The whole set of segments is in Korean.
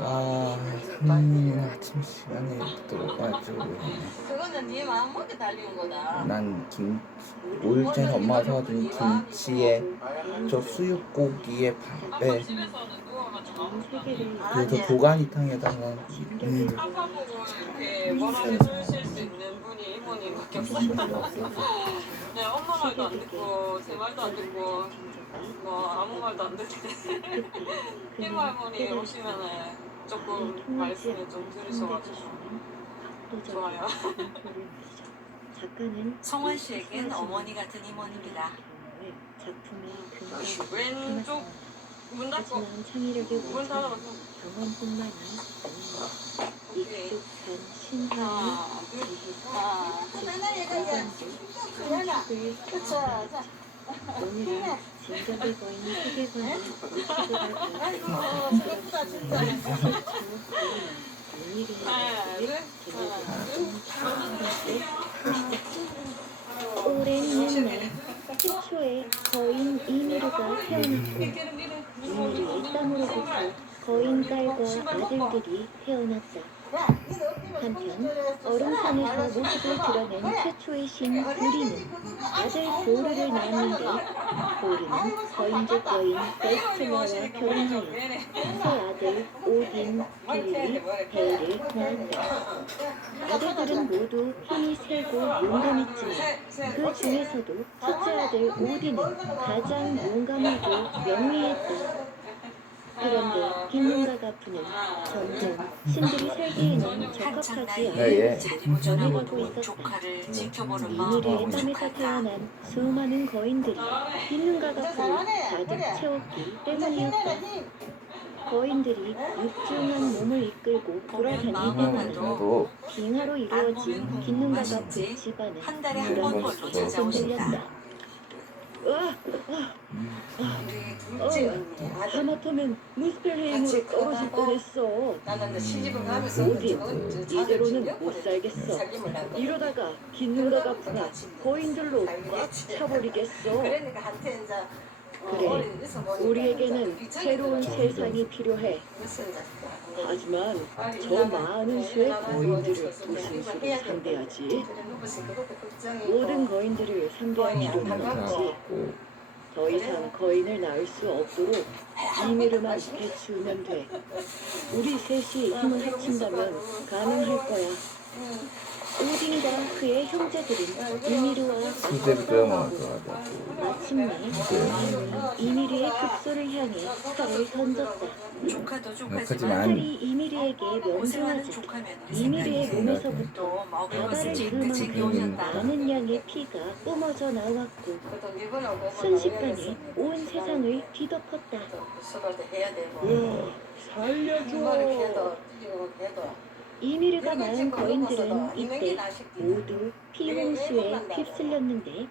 아, 상민 아침 시간에 들어가지고 그거는 네 마음먹기 달린 거다. 난 올 전에 엄마가 사준 김치에 저 수육고기에 밥에 그래서 도가니탕에다가 아빠 보고 이렇게 뭐라고 해주실 수 있는 분이 이모님밖에 없어요. 네, 엄마 말도 안 듣고 제 말도 안 듣고 뭐 아무 말도 안 듣는데 이모 할머니 오시면은 조금 말씀을 좀 들으셔가지고 좋아요. 성원 씨에겐 어머니 같은 이모입니다. 왼쪽 문 닫고 문 닫아봐서 경험뿐만이 오케이. 익숙한 신선한 하나 둘 지혜가 오늘은 진격의 거인 세계관을 부럽다 진짜. 오랜 옛날 최초의 거인 이미르가 태어났고 이미르의 땀으로부터 거인 딸과 아들들이 태어났다. 한편 얼음산에서 모습을 드러낸 최초의 신 보리는 아들 보르를 낳았는데 보리는 거인족 거인 베스트라와 결혼하여 새 아들 오딘, 빌리, 벨을 낳았다. 아들들은 모두 힘이 세고 용감했지만 그 중에서도 첫째 아들 오딘은 가장 용감하고 명리했다. 그런데 빈민가 가프는 점점 신들이 살기에는 적합하지 않은 자리를 전하고 변해가고 있었다. 조카를 지켜보는 이미르의 마음은 땀에서 족하다. 태어난 수많은 거인들이 빈민가 가프를 가득 채웠기 때문이었다. 거인들이 육중한 몸을 이끌고 돌아다니기만 그래도 빙하로 이루어진 빈민가 가프의 집안은 한 달에 한 번 불안해서 꼴로 찾아오신다. 흔들렸다. 하마터면 무스펠헤임으로 떨어질 뻔했어. 나는 시집을 가면서 오딘, 이대로는 못 살겠어. 이러다가 긴눈가 가프가 거인들로 꽉 차버리겠어. 그러니까 한테 이제 그래, 우리에게는 새로운 세상이 필요해. 하지만 저 많은 수의 거인들을 무슨 수로 상대하지? 모든 거인들을 상대할 필요는 없지. 더 이상 거인을 낳을 수 없도록 이미르만 해치우면 돼. 우리 셋이 힘을 합친다면 가능할 거야. 오딘과 그의 형제들은 이미르와 수제비 끓여 먹을 것 같아. 마침내 이미르의 급소를 향해 칼을 던졌다. 조카도 조카지만 하지만 칼이 이미르에게 고생하는 명중하자 조카면 이미르의 생각이 몸에서부터 또 먹을 바다를 것을 찔끔 이을 챙겨오셨다. 만큼 많은 양의 피가 뿜어져 나왔고 순식간에 온 세상을 뒤덮었다. 살려줘! 이미르가 낳은 거인들은 이때 모두 피홍수에 휩쓸렸는데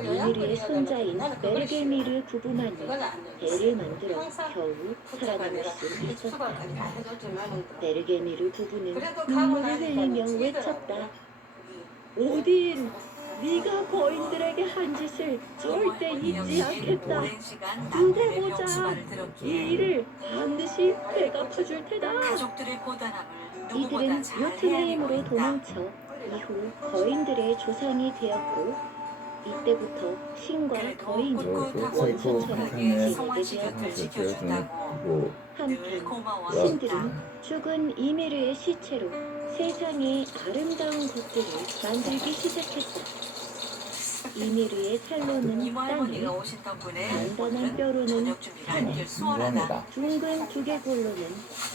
이미르의 손자인 베르게미르 부부만이 배를 만들어 겨우 살아남을 수 있었다. 베르게미르 부부는 눈물을 흘리며 외쳤다. 오딘! 네가 거인들에게 한 짓을 절대 잊지 않겠다. 오랜 시간 두고 남편의 보자. 명수말을 이 들었기에 일을 반드시 되갚아줄 테다. 가족들의 고단함을 누구보다 이들은 잘 헤아리고 요트레임으로 있다. 도망쳐 이후 거인들의 조상이 되었고 이때부터 신과 그래도 거인은 꿋꿋하고 원수처럼 든든하게 성원 씨 지내게 곁을 되었다. 지켜준다고 늘 한편 고마워했다. 신들은 죽은 이미르의 시체로 세상의 아름다운 것들을 만들기 시작했다. 이미르의 살로는 이모 할머니가 땅을, 오신 덕분에 단단한 오늘은 뼈로는 저녁 준비를 한결 수월하다. 감사합니다. 둥근 두개골로는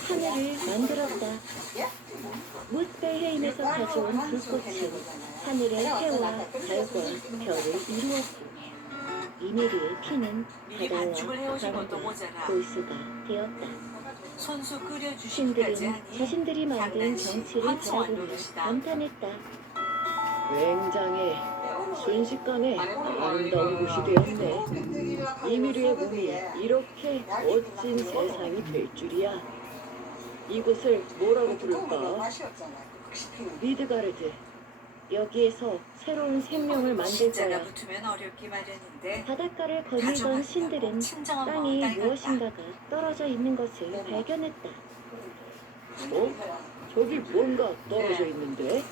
하늘을 만들었다. 무스펠헤임에서 가져온 불꽃은 하늘의 해와 달과 별을 이루었고 이미르의 피는 미리 바다와 반죽을 해오신 것도 바람과 모자라 골수가 되었다. 손수 끓여주시기까지 신들은 하니 자신들이 만든 장난식 경치를 황송한 바라보며 노릇이다. 감탄했다. 굉장해. 순식간에 아름다운 곳이 되었네. 이미르의 몸이 이렇게 멋진 세상이 될 줄이야. 이곳을 뭐라고 부를까? 미드가르드. 여기에서 새로운 생명을 만들 십자가 거야. 붙으면 어렵기 마련인데 바닷가를 거닐던 신들은 친정한 땅에 마음 딸 같다. 무엇인가가 떨어져 있는 것을 발견했다. 저기 뭔가 떨어져 있는데?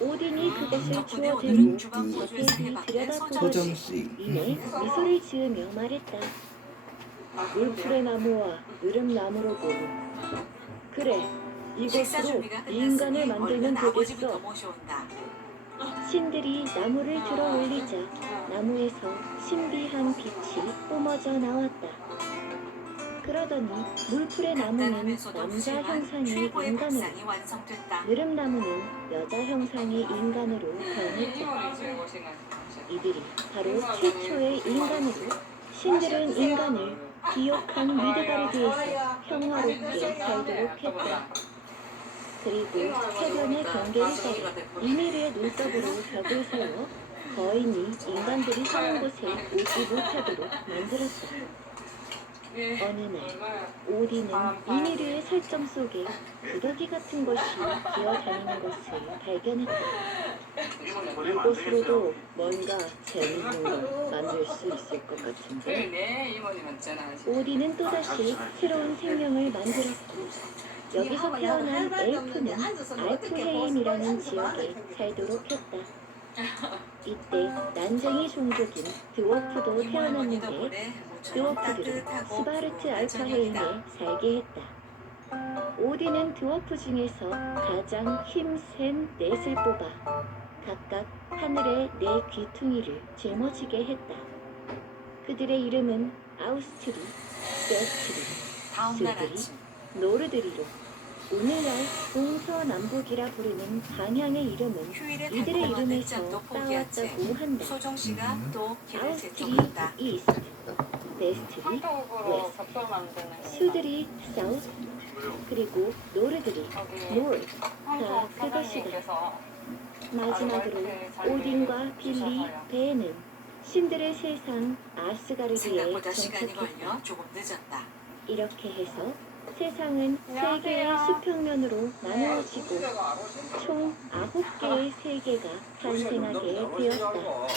오딘이 그것을 덕분에 주워들고 오늘은 주방 보조에서 자세히 해방된 들여다보고 소정 씨. 이내 미소를 지으며 말했다. 물풀의 나무와 느릅나무로군. 그래, 식사 이것으로 준비가 인간을 끝났으니 만들면 얼른 아버지부터 되겠어. 모셔온다. 신들이 나무를 들어 올리자 나무에서 신비한 빛이 뿜어져 나왔다. 그러더니 물풀의 나무는 간단하면서도 남자 푸짐한 형상의 최고의 인간으로, 밥상이 완성됐다. 느릅나무는 여자 형상의 인간으로 변했다. 이모를 지금 오신 거지. 이들이 바로 최초의 인간으로, 신들은 인간을 비옥한 미드가르디에서 평화롭게 살도록 했다. 그리고 해변의 경계를 따라 이미르의 눈썹으로 벽을 세워 거인이 인간들이 사는 곳에 오지 못하도록 만들었다. 어느 날 오딘은 이미르의 설정 속에 구더기 같은 것이 기어다니는 것을 발견했다. 이곳으로도 뭔가 재밌는 걸 만들 수 있을 것 같은데. 내 이모님 맞잖아. 오딘은 또다시 새로운 생명을 만들었고 여기서 태어난 엘프는 알프헤임이라는 지역에 살도록 했다. 이때 난쟁이 종족인 드워프도 이모의 태어났는데 덕분에 드워프들은 따뜻하고 스바르트 푸른 알파헤임에 저녁이다. 살게 했다. 오딘은 드워프 중에서 가장 힘센 넷을 뽑아 각각 하늘의 네 귀퉁이를 짊어지게 했다. 그들의 이름은 아우스트리, 베스트리, 다음 날 스들이, 아침 노르드리로, 오늘날 동서남북이라 부르는 방향의 이름은 휴일에 이들의 달콤한 이름에서 늦잠도 포기했지. 따왔다고 한다. 소정 씨가 또 길을 아우스트리 재촉했다. 이스트, 베스트리 한쪽으로 웨스트, 접선하면 되는. 수들이 사우스, 그리고 노르드리 저기 노르. 한쪽 그것이다. 사장님께서 마지막으로 오딘과 빌리, 베는 신들의 세상 아스가르드에 생각보다 시간이 정착했다. 걸려 조금 늦었다. 이렇게 해서 세상은 세 개의 안녕하세요. 수평면으로 나누어지고 총 9개의 세계가 탄생하게 되었다.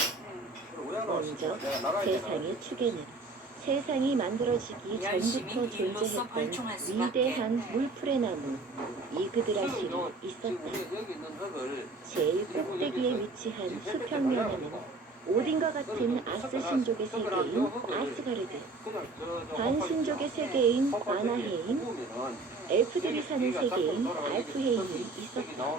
먼저 세상의 축에는 세상이 만들어지기 열심히 전부터 일로서 존재했던 벌충할 수밖에. 위대한 물풀의 나무 이그드라실이 있었다. 제일 꼭대기에 위치한 수평면에는 오딘과 같은 아스 신족의 세계인 아스가르드, 반 신족의 세계인 바나헤임, 엘프들이 사는 세계인 알프헤임이 있었다.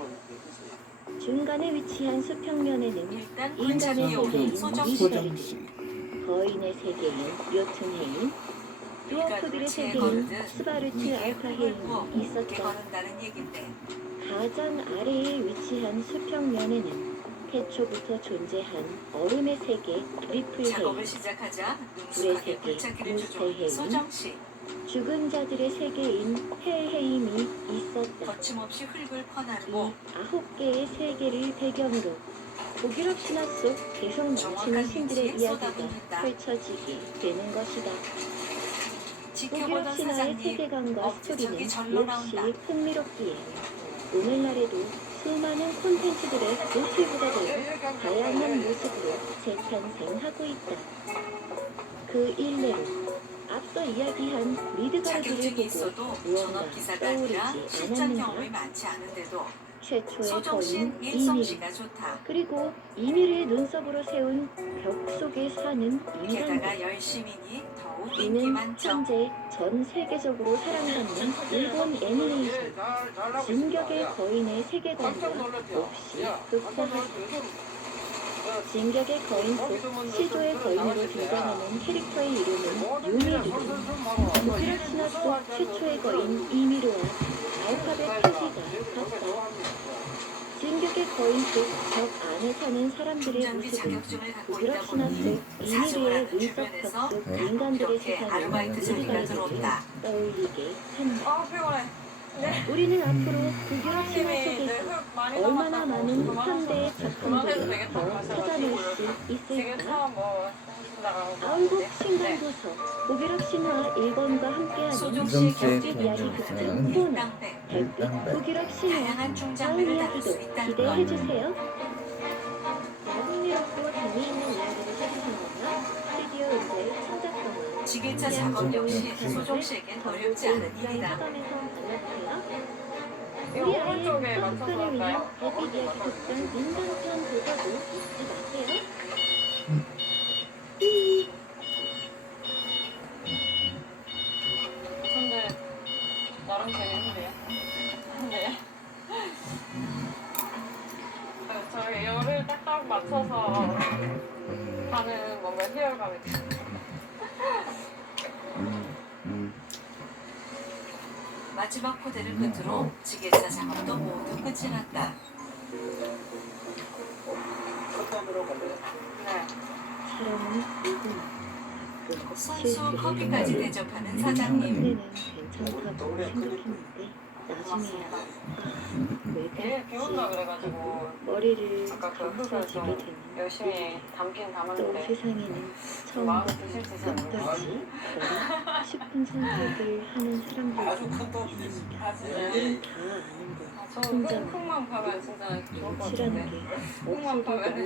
중간에 위치한 수평면에는 일단 인간의 군참이 오는 세계인 소정 씨. 소정 미드가르드, 씨. 거인의 세계인 요툰헤임, 드워프들의 세계인 스바르트 알파헤임이 있었다. 걸은다는 얘긴데 가장 아래에 위치한 수평면에는 태초부터 존재한 얼음의 세계 리플헤임, 작업을 시작하자 불의 능숙하게 세계 불찾기를 주종 무스테헤임, 소정 씨. 죽은 자들의 세계인 헬헤임이 있었다. 거침없이 흙을 이 퍼나르고 9개의 세계를 배경으로 북유럽 신화 속 계속 넘치는 신들의 이야기가 펼쳐지게 되는 것이다. 북유럽 지켜보던 신화의 사장님 세계관과 억지적이 스토리는 절로 나온다. 몹시 흥미롭기에 오늘날에도 수많은 콘텐츠들의 모티브가 되고 다양한 모습으로 재탄생하고 있다. 그 일례로 앞서 이야기한 미드가르디를 자격증이 보고 있어도 무언가 전업기사가 아니라 떠오르지 실전 경험이 않았는가? 많지 않은데도 최초의 소정신 거인 이미르, 일솜씨가 좋다. 그리고 이미르의 눈썹으로 세운 벽 속에 사는 인간들. 게다가 열심히니 더욱 인기 이는 만점. 현재 전 세계적으로 사랑받는 일본 애니메이션 진격의 거인의 세계관과 몹시 흡사하다. 진격의 거인 속 시조의 거인으로 등장하는 캐릭터의 이름은 유미리고 북유럽 신화 속 최초의 거인 이미르와 알파벳 표기가 같다. 진격의 거인 속 벽 안에 사는 사람들의 중장비 모습은 자격증을 갖고 북유럽 있다 신화 속 보니 이미르의 사주라는 눈썹 주변에서 벽속 네. 인간들의 이렇게 세상을 아르바이트 자리가 우리가 들어온다. 떠올리게 한다. 아 피곤해. 우리는 앞으로 북유럽 신화 사장님이 이제 속에서 흙 많이 얼마나 남았다고 많은 그만하셔서 현대의 작품들을 되겠다. 더 찾아낼 수 지금 있을까? 처음 뭐 나가고 아울곡 네. 신간도서 북유럽 신화 1권과 함께하는 소정 이정재 씨의 벽집 이야기 동영상은 극장 코너 땅배 별빛 일당백. 북유럽 신화 다양한 다음 중장비를 다룰 수 이야기도 있다는 기대해 것. 주세요. 흥미롭고 재미있는 이야기를 해주신 거고요. 스튜디오 은재 창작동화 지게차 작업 역시 소정 씨에겐 어렵지 않은 일이다. 서점에서 만났어요. 이거 우리 아이의 오른쪽에 맞춰서 수업하는 위해 할까요? 데뷔 이야기 극장 민간편 보자고 잊지 마세요. 근데 나름 재밌는데요. 네. 저희 열을 딱딱 맞춰서 하는 뭔가 희열감이 있어요. 마지막 코드를 끝으로 지게차 작업도 모두 끝이 났다. 네. 사람은 누구나 손수 커피까지 대접하는 사장님. 때는 괜찮다고 생각했는데 나중에야 왜 내일 비 온다 그래가지고 머리를 아까 그 흙을 감싸지게 좀 되는 열심히 담긴 또 담았는데 세상에는 마음 처음부터 드실지 않는데. 끝까지 뭐라 싶은 선택을 하는 사람들도 있습니다. 남들은 다 아는 거 저는 흙만 파면 진짜 좋을 것 싫어하는 같은데 게 없어도 너무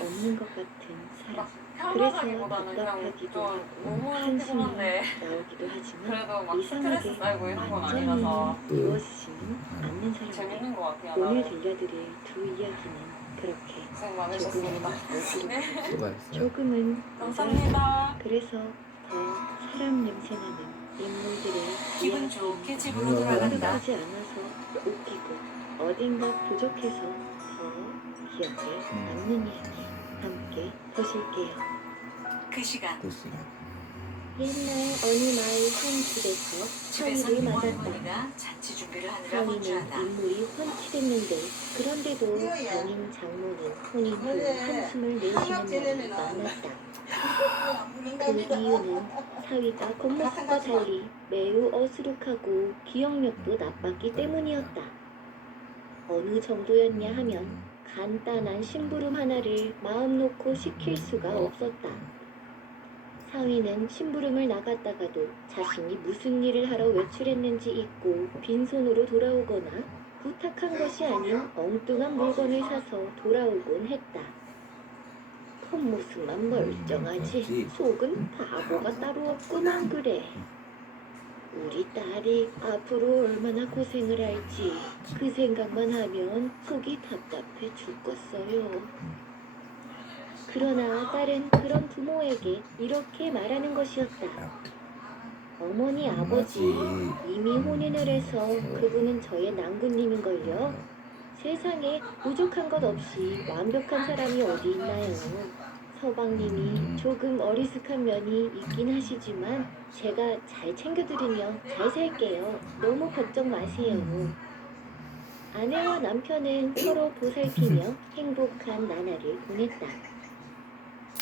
없는 것 같은 사람 편하다기보다는 그냥 답답하기도 좀 하고 너무 한숨이 피곤한데 나오기도 하지만 그래도 막 이상하게 스트레스 쌓이고 이런 건 완전히 아니라서 이루어지지는 않는 사람들. 재밌는 것 같아요. 오늘 나는 들려드릴 두 이야기는 그렇게 고생 조금은 많으셨습니다. 어지럽고 네, 수고하셨어요. 조금은 감사합니다. 그래서 더 사람 냄새나는 인물들의 기분 이야기는 좋게 집으로 돌아간다. 완벽하지 않아서 웃기고 어딘가 부족해서 더 기억에 남는 이야기 함께 보실게요. 그 시간 그 시간. 옛날 어느 마을 한 집에서 집에서 사위를 이모 맞았다. 할머니가 잔치 준비를 하느라 사위는 분주하다. 인물이 헌치됐는데 그런데도 담임 장모는 혼인 후 한숨을 내쉬는 날이 많았다. 그 이유는 사위가 겉모습과 달리 매우 어수룩하고 기억력도 나빴기 때문이었다. 어느 정도였냐 하면 간단한 심부름 하나를 마음 놓고 시킬 수가 없었다. 사위는 심부름을 나갔다가도 자신이 무슨 일을 하러 외출했는지 잊고 빈손으로 돌아오거나 부탁한 것이 아닌 엉뚱한 물건을 사서 돌아오곤 했다. 겉모습만 멀쩡하지 속은 바보가 따로 없구만 그래. 우리 딸이 앞으로 얼마나 고생을 할지 그 생각만 하면 속이 답답해 죽겠어요. 그러나 딸은 그런 부모에게 이렇게 말하는 것이었다. 어머니 아버지 이미 혼인을 해서 그분은 저의 낭군님인걸요. 세상에 부족한 것 없이 완벽한 사람이 어디 있나요. 서방님이 조금 어리숙한 면이 있긴 하시지만 제가 잘 챙겨드리며 잘 살게요. 너무 걱정 마세요. 아내와 남편은 서로 보살피며 행복한 나날을 보냈다.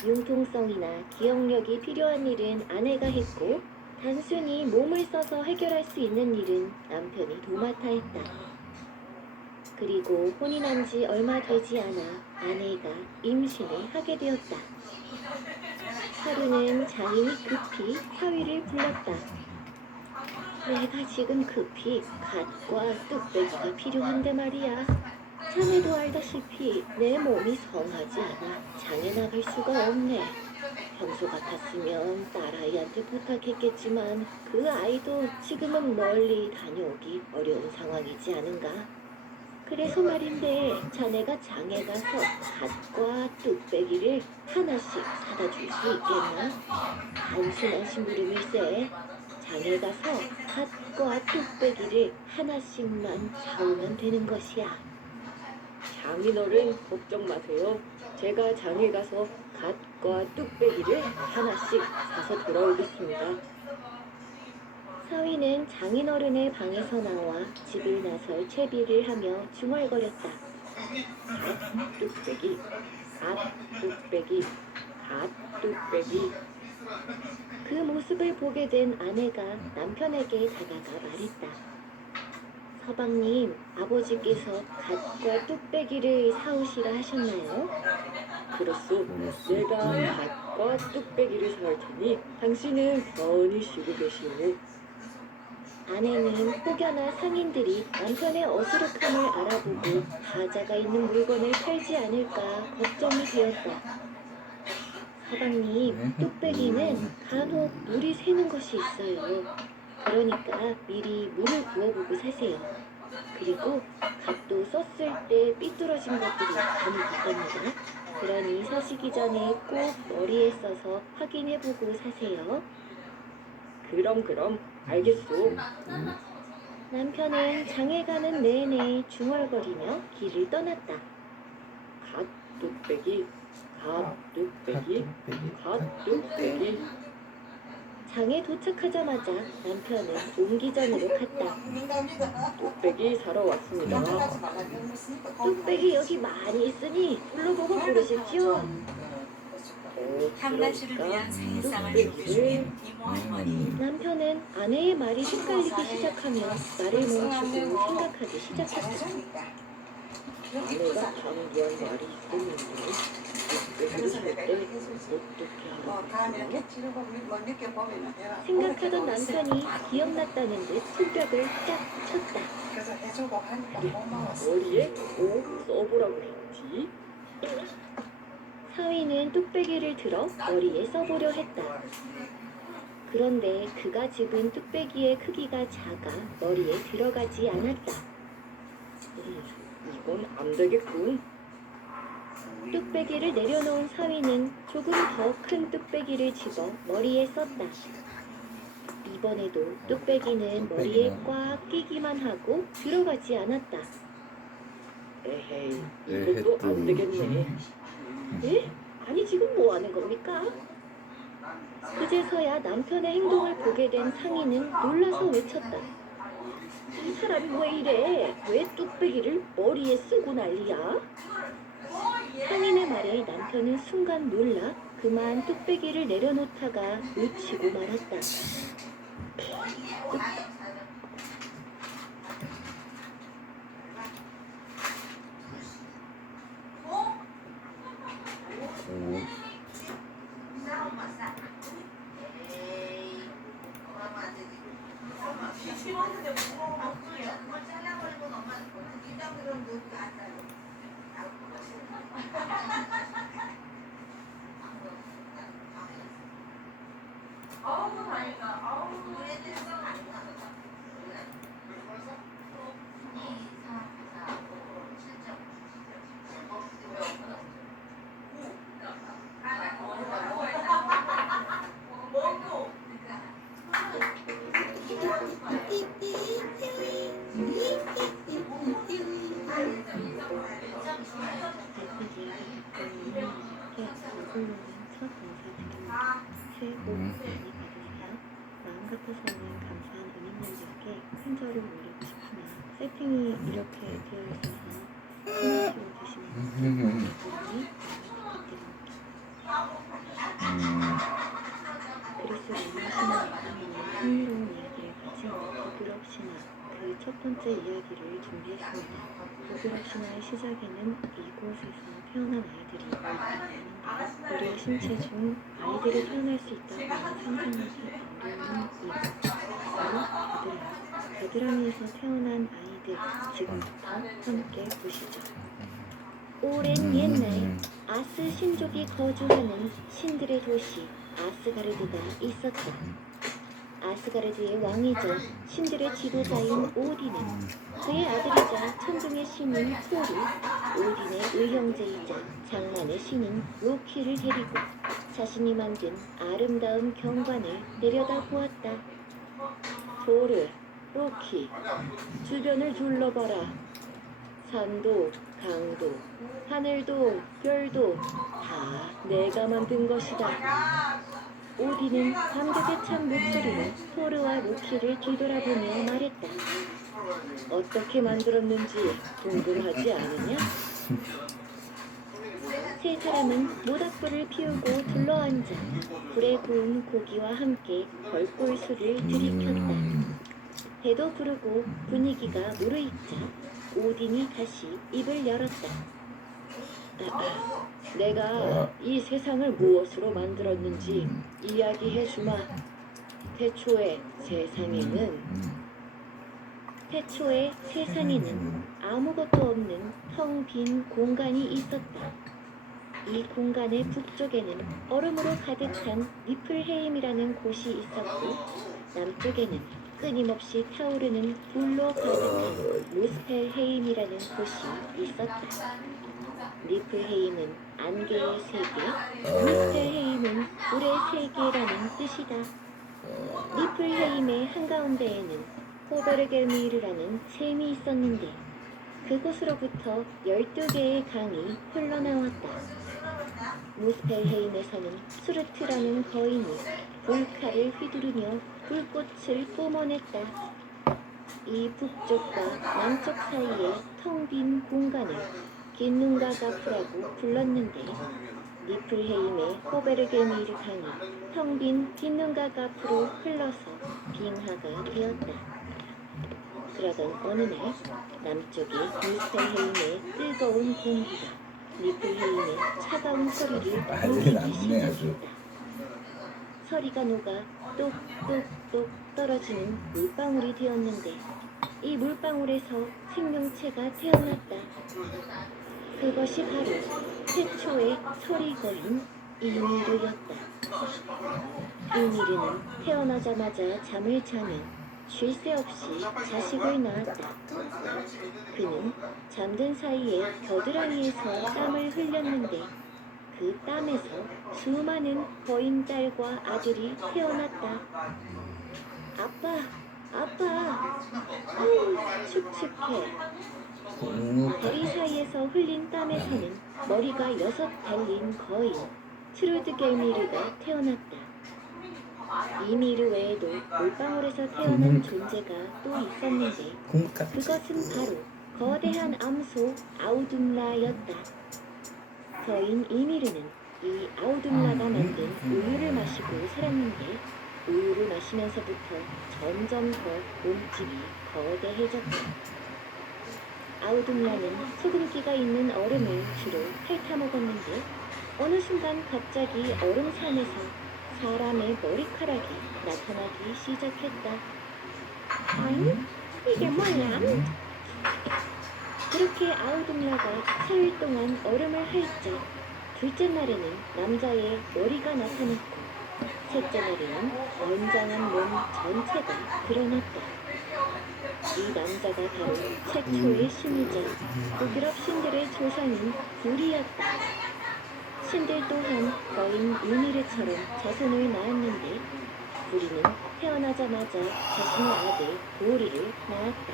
융통성이나 기억력이 필요한 일은 아내가 했고 단순히 몸을 써서 해결할 수 있는 일은 남편이 도맡아 했다. 그리고 혼인한 지 얼마 되지 않아 아내가 임신을 하게 되었다. 하루는 장인이 급히 사위를 불렀다. 내가 지금 급히 갓과 뚝배기가 필요한데 말이야. 자네도 알다시피 내 몸이 성하지 않아 장에 나갈 수가 없네. 평소 같았으면 딸아이한테 부탁했겠지만 그 아이도 지금은 멀리 다녀오기 어려운 상황이지 않은가. 그래서 말인데 자네가 장에 가서 갓과 뚝배기를 하나씩 사다 줄 수 있겠나? 단순한 심부름일세. 장에 가서 갓과 뚝배기를 하나씩만 사오면 되는 것이야. 장인어른 걱정 마세요. 제가 장에 가서 갓과 뚝배기를 하나씩 사서 돌아오겠습니다. 사위는 장인어른의 방에서 나와 집을 나설 채비를 하며 중얼거렸다. 갓 뚝배기, 갓 뚝배기, 갓 뚝배기. 그 모습을 보게 된 아내가 남편에게 다가가 말했다. 서방님, 아버지께서 갓과 뚝배기를 사오시라 하셨나요? 그렇소. 내가 갓과 뚝배기를 사올 테니 당신은 편히 쉬고 계시오. 아내는 혹여나 상인들이 남편의 어수룩함을 알아보고 하자가 있는 물건을 팔지 않을까 걱정이 되었다. 사방님, 뚝배기는 간혹 물이 새는 것이 있어요. 그러니까 미리 물을 부어보고 사세요. 그리고 갓도 썼을 때 삐뚤어진 것들이 간혹 있답니다. 그러니 사시기 전에 꼭 머리에 써서 확인해보고 사세요. 그럼 알겠소. 남편은 장에 가는 내내 중얼거리며 길을 떠났다. 갓뚝배기, 갓뚝배기. 장에 도착하자마자 남편은 옹기전으로 갔다. 뚝배기 사러 왔습니다. 뚝배기 여기 많이 있으니 불러보고 고르십시오. 향란씨를 위한 생일상을 준비 중인 이모 할머니. 남편은 아내의 말이 헷갈리기 시작하며 말을 멈추고 생각하기 시작했다. 아내가 강조한 말이 있었는데 뚝배기를 살때 어떻게 하면 생각하던 남편이 기억났다는 듯 손뼉을 짝 쳤다. 머리에 꼭 써보라고 했지. 사위는 뚝배기를 들어 머리에 써보려 했다. 그런데 그가 집은 뚝배기의 크기가 작아 머리에 들어가지 않았다. 이건 안 되겠군. 뚝배기를 내려놓은 사위는 조금 더 큰 뚝배기를 집어 머리에 썼다. 이번에도 뚝배기는 머리에 꽉 끼기만 하고 들어가지 않았다. 에헤이, 이것도 안 되겠네. 예? 아니 지금 뭐 하는 겁니까? 그제서야 남편의 행동을 보게 된 상인은 놀라서 외쳤다. 이 사람이 왜 이래? 왜 뚝배기를 머리에 쓰고 난리야? 상인의 말에 남편은 순간 놀라 그만 뚝배기를 내려놓다가 놓치고 말았다. 새해 복 많이 받으세요. 마음 같아서는 감사한 은인님들께 큰절을 올리고 싶으나 세팅이 이렇게 되어 있어서 스마트로 드시면 부탁드립니다. 그리스 로마 신화에는 흥미로운 이야기를 가진 북유럽 신화 그 첫 번째 이야기를 준비했습니다. 북유럽 신화의 시작에는 이곳에서 태어난 아이들이 있는데 우리의 신체 중 아이들이 태어날 수 있다고 상상하기 어려운 이유 바로 베드랑에서 태어난 아이들 지금부터 함께 보시죠. 오랜 옛날 아스 신족이 거주하는 신들의 도시 아스가르드가 있었다. 아스가르드의 왕이자 신들의 지도자인 오딘은 그의 아들이자 천둥의 신인 토르, 오딘의 의형제이자 장만의 신인 로키를 데리고 자신이 만든 아름다운 경관을 내려다보았다. 토르, 로키, 주변을 둘러봐라. 산도, 강도, 하늘도, 별도 다 내가 만든 것이다. 오딘은 감격에 찬 목소리로 토르와 로키를 뒤돌아보며 말했다. 어떻게 만들었는지 궁금하지 않으냐? 세 사람은 모닥불을 피우고 둘러앉아 불에 구운 고기와 함께 벌꿀술을 들이켰다. 배도 부르고 분위기가 무르익자 오딘이 다시 입을 열었다. 내가 이 세상을 무엇으로 만들었는지 이야기해주마. 태초에 세상에는 아무것도 없는 텅 빈 공간이 있었다. 이 공간의 북쪽에는 얼음으로 가득한 니플헤임이라는 곳이 있었고 남쪽에는 끊임없이 타오르는 불로 가득한 무스펠헤임이라는 곳이 있었다. 니플헤임은 안개의 세계, 무스펠헤임은 불의 세계라는 뜻이다. 니플헤임의 한가운데에는 호베르겔미르라는 샘이 있었는데 그곳으로부터 12개의 강이 흘러나왔다. 무스펠헤임에서는 수르트라는 거인이 불칼을 휘두르며 불꽃을 뿜어냈다. 이 북쪽과 남쪽 사이의 텅 빈 공간을 긴눈가가프라고 불렀는데 니플헤임의 호베르게미르 강이 텅 빈 긴눈가가프로 흘러서 빙하가 되었다. 그러던 어느 날 남쪽의 무스펠헤임의 뜨거운 공기가 니플헤임의 차가운 소리를 난리 났네, 아주. 시작했다. 서리가 녹아 똑똑똑 떨어지는 물방울이 되었는데 이 물방울에서 생명체가 태어났다. 그것이 바로 최초의 서리거인 이미르였다. 이미르는 태어나자마자 잠을 자면 쉴 새 없이 자식을 낳았다. 그는 잠든 사이에 겨드랑이에서 땀을 흘렸는데 그 땀에서 수많은 거인 딸과 아들이 태어났다. 아빠, 축축해. 다리 사이에서 흘린 땀에서는 머리가 6 달린 거인 트루드겔미르가 태어났다. 이미르 외에도 물방울에서 태어난 존재가 또 있었는데 그것은 바로 거대한 암소 아우둠라였다. 거인 이미르는 이 아우둠라가 만든 우유를 마시고 살았는데 우유를 마시면서부터 점점 더 몸집이 거대해졌다. 아우둠라는 소금기가 있는 얼음을 주로 핥아 먹었는데 어느 순간 갑자기 얼음산에서 사람의 머리카락이 나타나기 시작했다. 아잉? 이게 뭐야? 그렇게 아우둠라가 사흘 동안 얼음을 핥자 둘째 날에는 남자의 머리가 나타났고 셋째 날에는 완장한 몸 전체가 드러났다. 이 남자가 바로 최초의 신이자 북유럽 신들의 조상인 불이었다. 신들 또한 거인 유미르처럼 자손을 낳았는데 불이는 태어나자마자 자신의 아들 보리를 낳았다.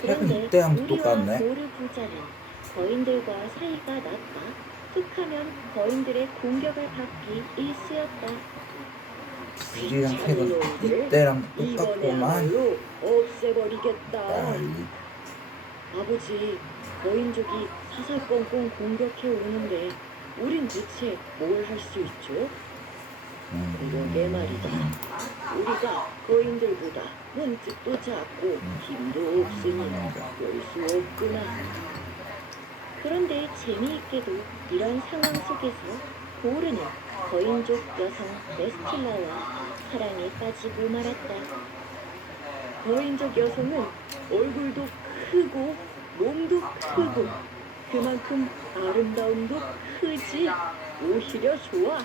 그런데 이때랑 우리와 똑같네. 보르 부자는 거인들과 사이가 나빠 툭하면 거인들의 공격을 받기 일쑤였다. 불이랑 색은 이때랑 똑같구만. 이번에야말로 없애버리겠다. 아이, 아버지, 거인족이 사살뻥뻥 공격해 오는데 우린 대체 뭘 할 수 있죠? 그러게 말이다. 우리가 거인들보다 몸집도 작고 힘도 없으니 볼 수 없구나. 그런데 재미있게도 이런 상황 속에서 보르는 거인족 여성 메스틸라와 사랑에 빠지고 말았다. 거인족 여성은 얼굴도 크고 몸도 크고 그만큼 아름다움도 크지. 오히려 좋아.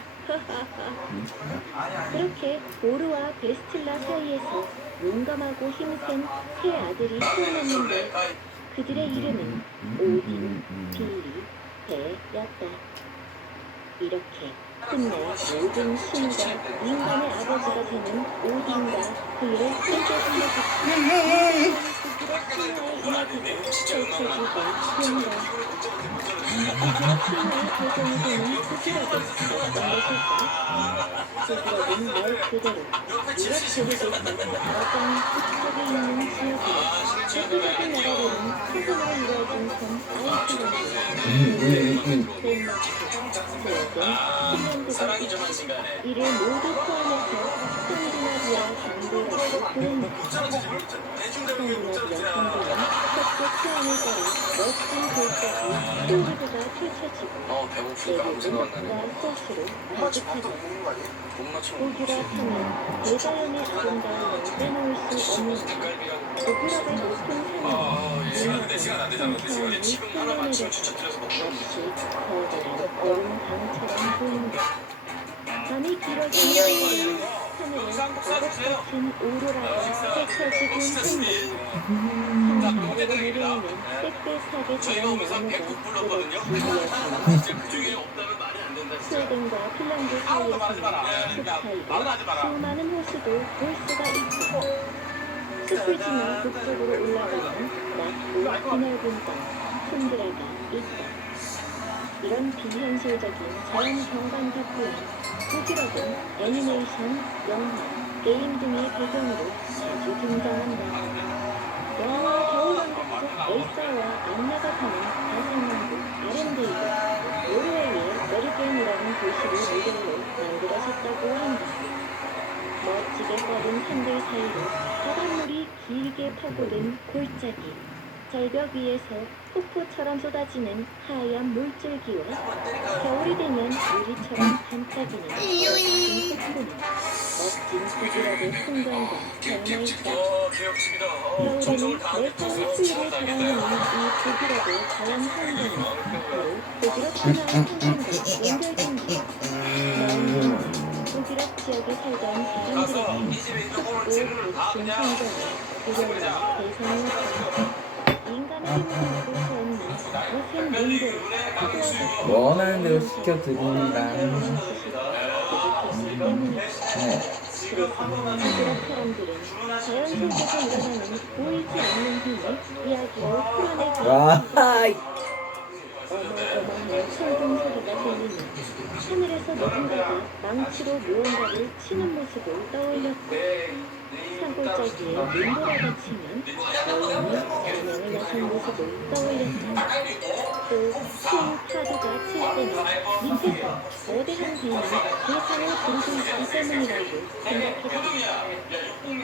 그렇게 보르와 베스틸라 사이에서 용감하고 힘센 세 아들이 태어났는데 그들의 이름은 오딘, 빌리, 베였다. 이렇게 끝내 모든 신과 인간의 아버지가 되는 오딘과 그의 셋째 신의 북유럽 신화의 이야기가 펼쳐지고 된다. 북유럽 신화의 배경이 되는 북유럽은 어떤 것일까? 북유럽은 말 그대로 유럽 제국에서 가장 북쪽에 있는 지역으로 세계적인 나라로는 소수로 이루어진 성 아이슬란드, 덴마크, 스웨덴, 핀란드가 이를 모두 포함해서 스칸디나비아 반도라고 부른다. 스칸디나비아 반도는 서쪽 태양을 따라 멋진 골짜기 핀리드가 펼쳐지고 대부분 호수로 가득하다. 북유럽 하면 대자연의 아름다움을 빼놓을 수 없는 북유럽의 높은 산은 유명한 시간 안 되잖아. 근데 지금 지금 하나 맞추면 추천드려서 먹는 마치 커다란 얼음 강처럼 보인다. 밤이 길어지는 하늘은 거친 오로라가 펼쳐지곤 한다. 산 아래로 내려오는 빽빽하게 자란 나무가 끝없이 이어진다. 스웨덴과 핀란드 사이에서는 숲 사이로 수많은 호수도 볼 수가 있다. 숲을 지나 북쪽으로 올라가는 낮고 드넓은 땅, 툰드라가 있다. 이런 비현실적인 자연 경관 덕분에 북유럽은 애니메이션, 영화, 게임 등의 배경으로 자주 등장한다. 영화 겨울왕국 속 엘사와 안나가 사는 가상왕국 아렌데이가 노르웨이의 베르겐이라는 도시를 모델로 만들어졌다고 한다. 멋지게 뻗은 산들 사이로 바닷물이 길게 파고든 골짜기, 절벽 위에서 폭포처럼 쏟아지는 하얀 물줄기와 겨울이 되면 유리처럼 반짝이는 거친 폭포는 멋진 북유럽의 풍경과 닮아있다. 겨울에는 매서운 추위를 자랑하는 이 북유럽의 자연 환경은 바로 북유럽 신화의 환경과 연결된다. 먼 북유럽 지역에 살던 사람들에게 춥고 거친 환경은 두려운 대상이었다. 인간의 힘을 갖고 태어난 거센 문제를 원하는 대로 시켜드립니다. 그래서 북유럽 사람들은 자연 속에서 일어나는 보이지 않는 힘을 이야기로 풀어내기 와, 어마어마한 철분 소리가 들리며 하늘에서 누군가가 망치로 무언가를 치는 모습을 떠올렸다. 산골짜기에 눈보라가 치면 여인이 사냥을 나선 모습을 떠올렸다. 또 큰 파도가 칠 때는 밑에서 거대한 뱀이 세상을 부르고 있기 때문이라고 생각했다.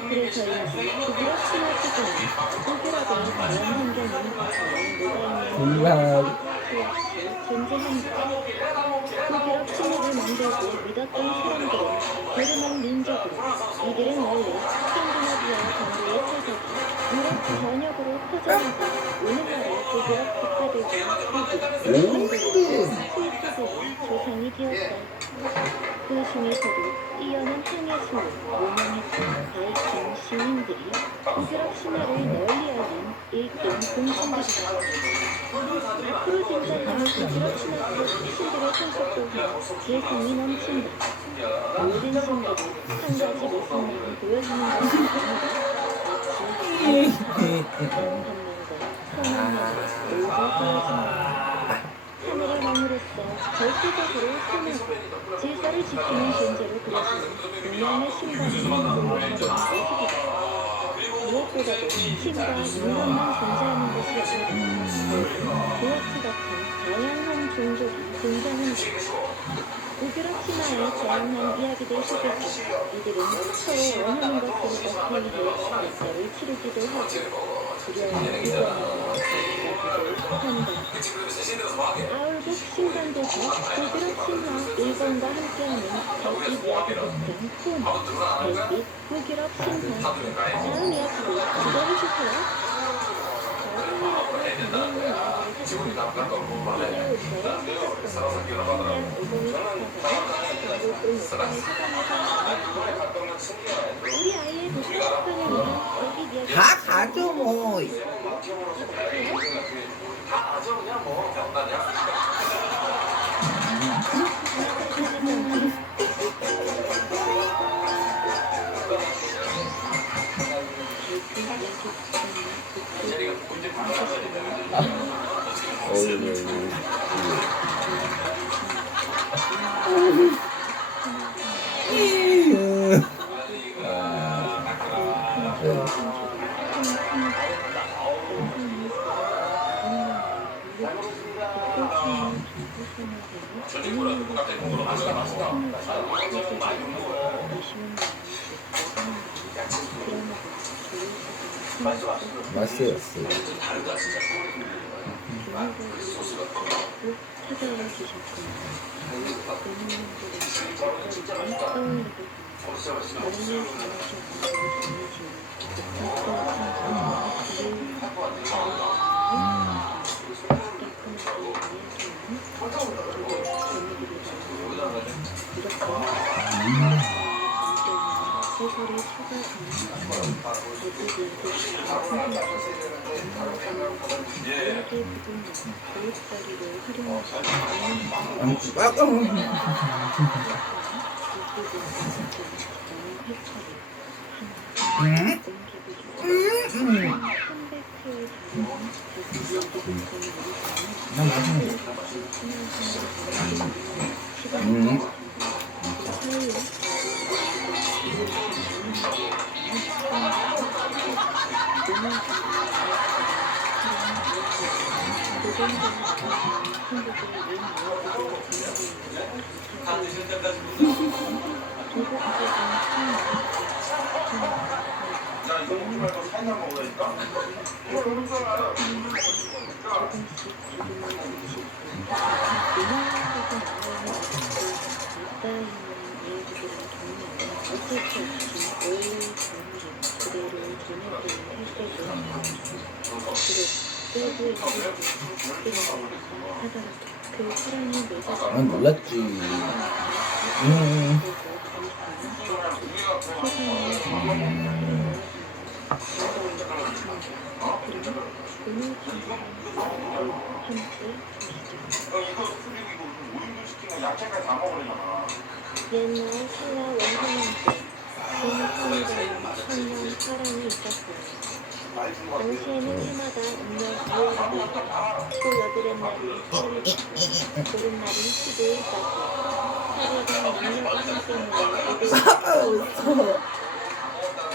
그래서인지 북유럽 신화 속에는 북유럽의 자연 환경이 과연 녹아있는 수없이 존재한다. 북유럽 신화를 만들고 믿었던 사람들은 게르만 민족으로, 이들은 원래 스칸디나비아 정도의 철학이 유럽 전역으로 퍼져나가 오늘날의 북유럽 국가들과 한국, 스위스들이 조상이 되었다. 그 중에서도 뛰어난 항해술을 모명했던 바이킹 시민들이 북유럽 신화를 널리 알린 일등 공신들이다. 앞으로 등장하는 북유럽 신화 속 신들의 성격 또한 개성이 넘친다. 모든 신들이 한 가지 모습만 보여주는 것이 아니라 마치 반면과 선한 말을 모두 보여준다. 하늘의 왕으로서 절대적으로 선하고 질서를 지키는 존재로 그려지는 운명의 신관을 공유하는 모습이다. 무엇보다도 신과 인간만 존재하는 것이 아니라 고아트 같은 다양한 종족이 등장한다. 북유럽 신화의 다양한 이야기들 속에서 이들은 서로 원하는 것을 얻기 위해 역사를 치르기도 하고 두려운 의견을 가지기도 한다. 아울복 신간도서 북유럽 신화 일본과 함께하는 별빛 이야기 같은 폰, 별빛 북유럽 신화. 다음 이야기도 기대해주세요. 우리 아이의 독서 습관을 위한 별빛 이야기 다 가져 뭐. 맛있어요. 찾아와 주셨고 본인들의 떠올리고 너무 잘하셨고 난 몰랐지. 옛날 신라 원성왕 때 김상이라는 청년 사람이 있었어요. 당시에는 해마다 음력 2월과 또 여드렛 날이 10일이고 보름날인 15일까지 하루가 능력 때문에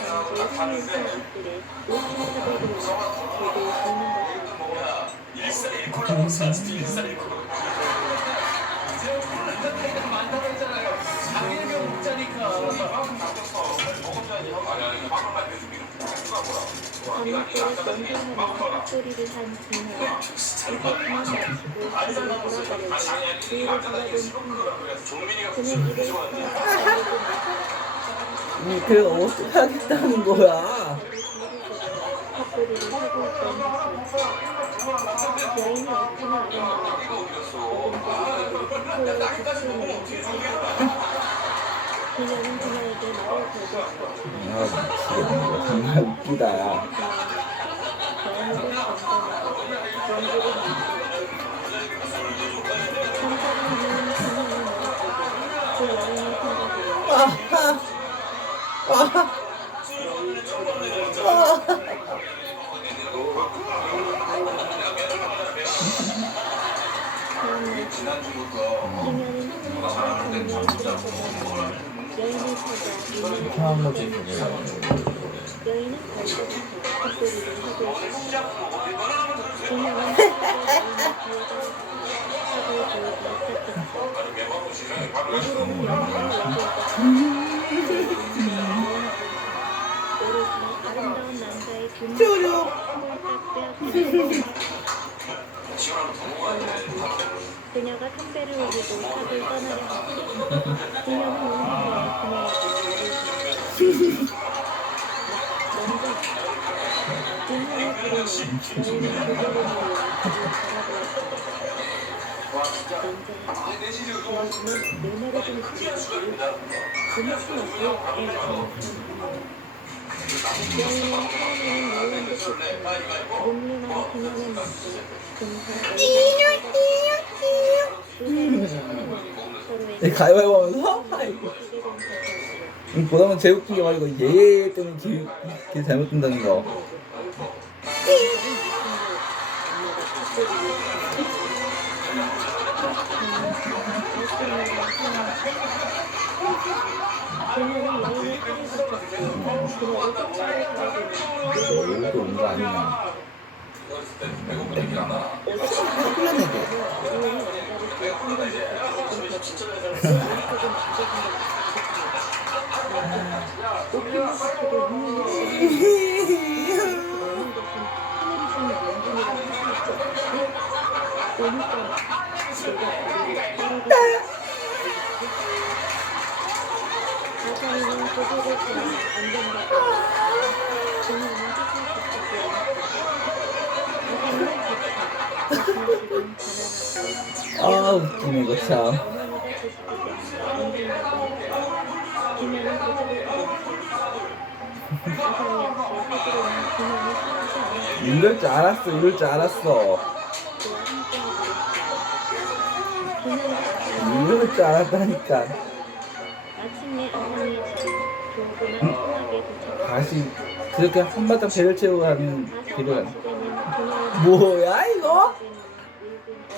전주 한인사 집들의 우상사대로 제도 보는 것입니다. 밤늦게 연주하는 소리를 한 김혜와 이것만 마치고 집으로 돌아가려고 주위를 돌아본 순간 그는 입을 그래 어떻게 하겠다는 거야? 헛소리를 하고 있던 여인이 얼마나 아름다워 어둠 속에 서로 그녀는 그녀에게 말을 걸었어. 미치겠네. 정말 웃기다. 대한민국 전쟁에서 원주를 만들었고 전사는 이유는 그녀를 말했고 그 여인의 생각으로 다음날 그녀는 정말 들어보고 여인을 찾아 처음으로 보고 여인은 벌써부터 헛소리를 하고 있었다. 그녀는 여인의 뒤에다 사고를 보이기 시작했다. 이후로는 여인을 오로지 아름다운 남자의 균형을 홀딱 빼앗겼다. 그녀가 선배를 올리고 탑을 떠나려 하고 그녀는 온몸에 그녀에게 먼저 그녀의 부름을 여인의 고개를 모여 남자야 내 말을 좀 들어주고 그만큼 어때? 여인은 처음에는 놀란 듯했지만 몽롱한 그녀는 맞고 금방 가위바위보 하면서 보다 보면 제일 웃긴 게 말이고 얘 때문에 길 잘못 든다는 거. 여기도 온 거 아니냐. 아사히는 고개를 들어 안 된다고 그녀는 아 웃기네 이거 참. 그녀는 고개를 들어 아사히한테 해주려는 그녀의 이럴 줄 알았어. 이럴 줄 알았어. 이럴 줄 알았다니까. 마침내 아사미의 집에 조금은 소하게 도착했다. 다시 그렇게 한바탕 배를 채우고 가는 길은 집에는 뭐야 이거?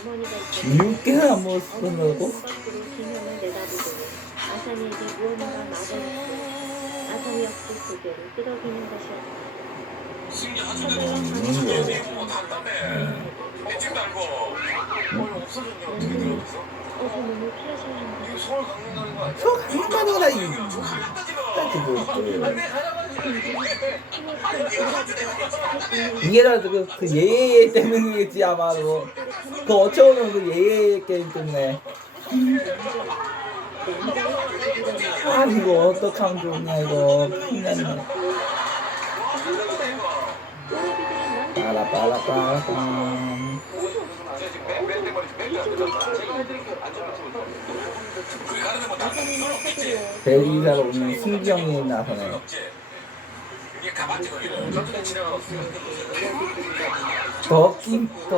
어머니가 있고 6개나 못 쓴다고? 밖으로 기념을 내다보더니 아사미에게 무언가 맞아있고 아사미 역시 고개를 끄덕이는 것이었다. 남편이 어서 몸을 피하셔야 한다. 저 강간이구나 이. 이게라도 그 예예 때문이겠지 아마도. 그 어쩌면 그 예예 게임 때문에. 아 이거 어떡하면 좋냐 이거 큰일났네. 빠라빠라빠라빰. 대리사로 오는 승경이 나서네. 더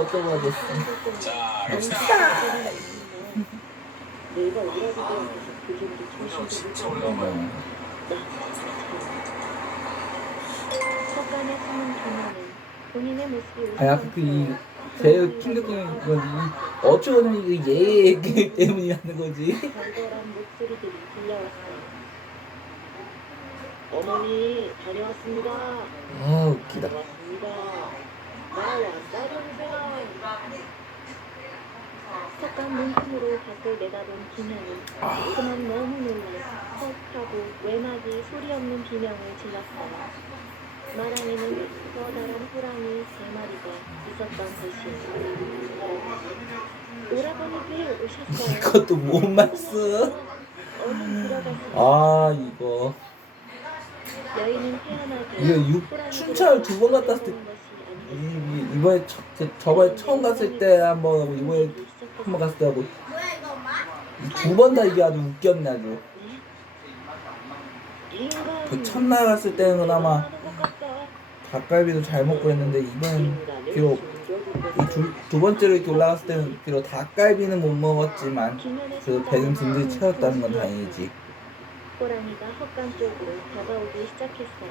떠버렸어. 내가 오라고 그래서 그 정도 조심스럽게 석간에 숨은 그녀는 본인의 모습을 아 약간 그 제일 충격적인 건 어쩌면 이 예의 게임 때문이라는 거지. 절절한 목소리들이 들려왔어요. 어머니 다녀왔습니다. 아 웃기다. 다녀왔습니다. 나왔다면서요. 석간 문틈으로 밖을 내다본 기녀는 그만 너무 놀라 헛하고 외나기 소리 없는 비명을 질렀어요. 마당에는 커다란 호랑이 3마리가 있었던 것이에요. 오라버니들 오셨어요. 이것도 뭔 말씀? 얼른 들어가세요. 아 이거 여인은 태연하게 이거 춘철 2번 갔다 왔을 때 이번에 저번에 처음 갔을 때 한번 이번에 한번 갔을 때 하고 2번 다 이게 아주 웃겼네 아주. 그 첫날 갔을 때는 그나마 닭갈비도 잘 먹고 했는데 이번엔 비록 두 번째로 이렇게 올라갔을 때는 비록 닭갈비는 못 먹었지만 그 배는 든든히 채웠다는 건 다행이지. 호랑이가 헛간 쪽으로 다가오기 시작했어요.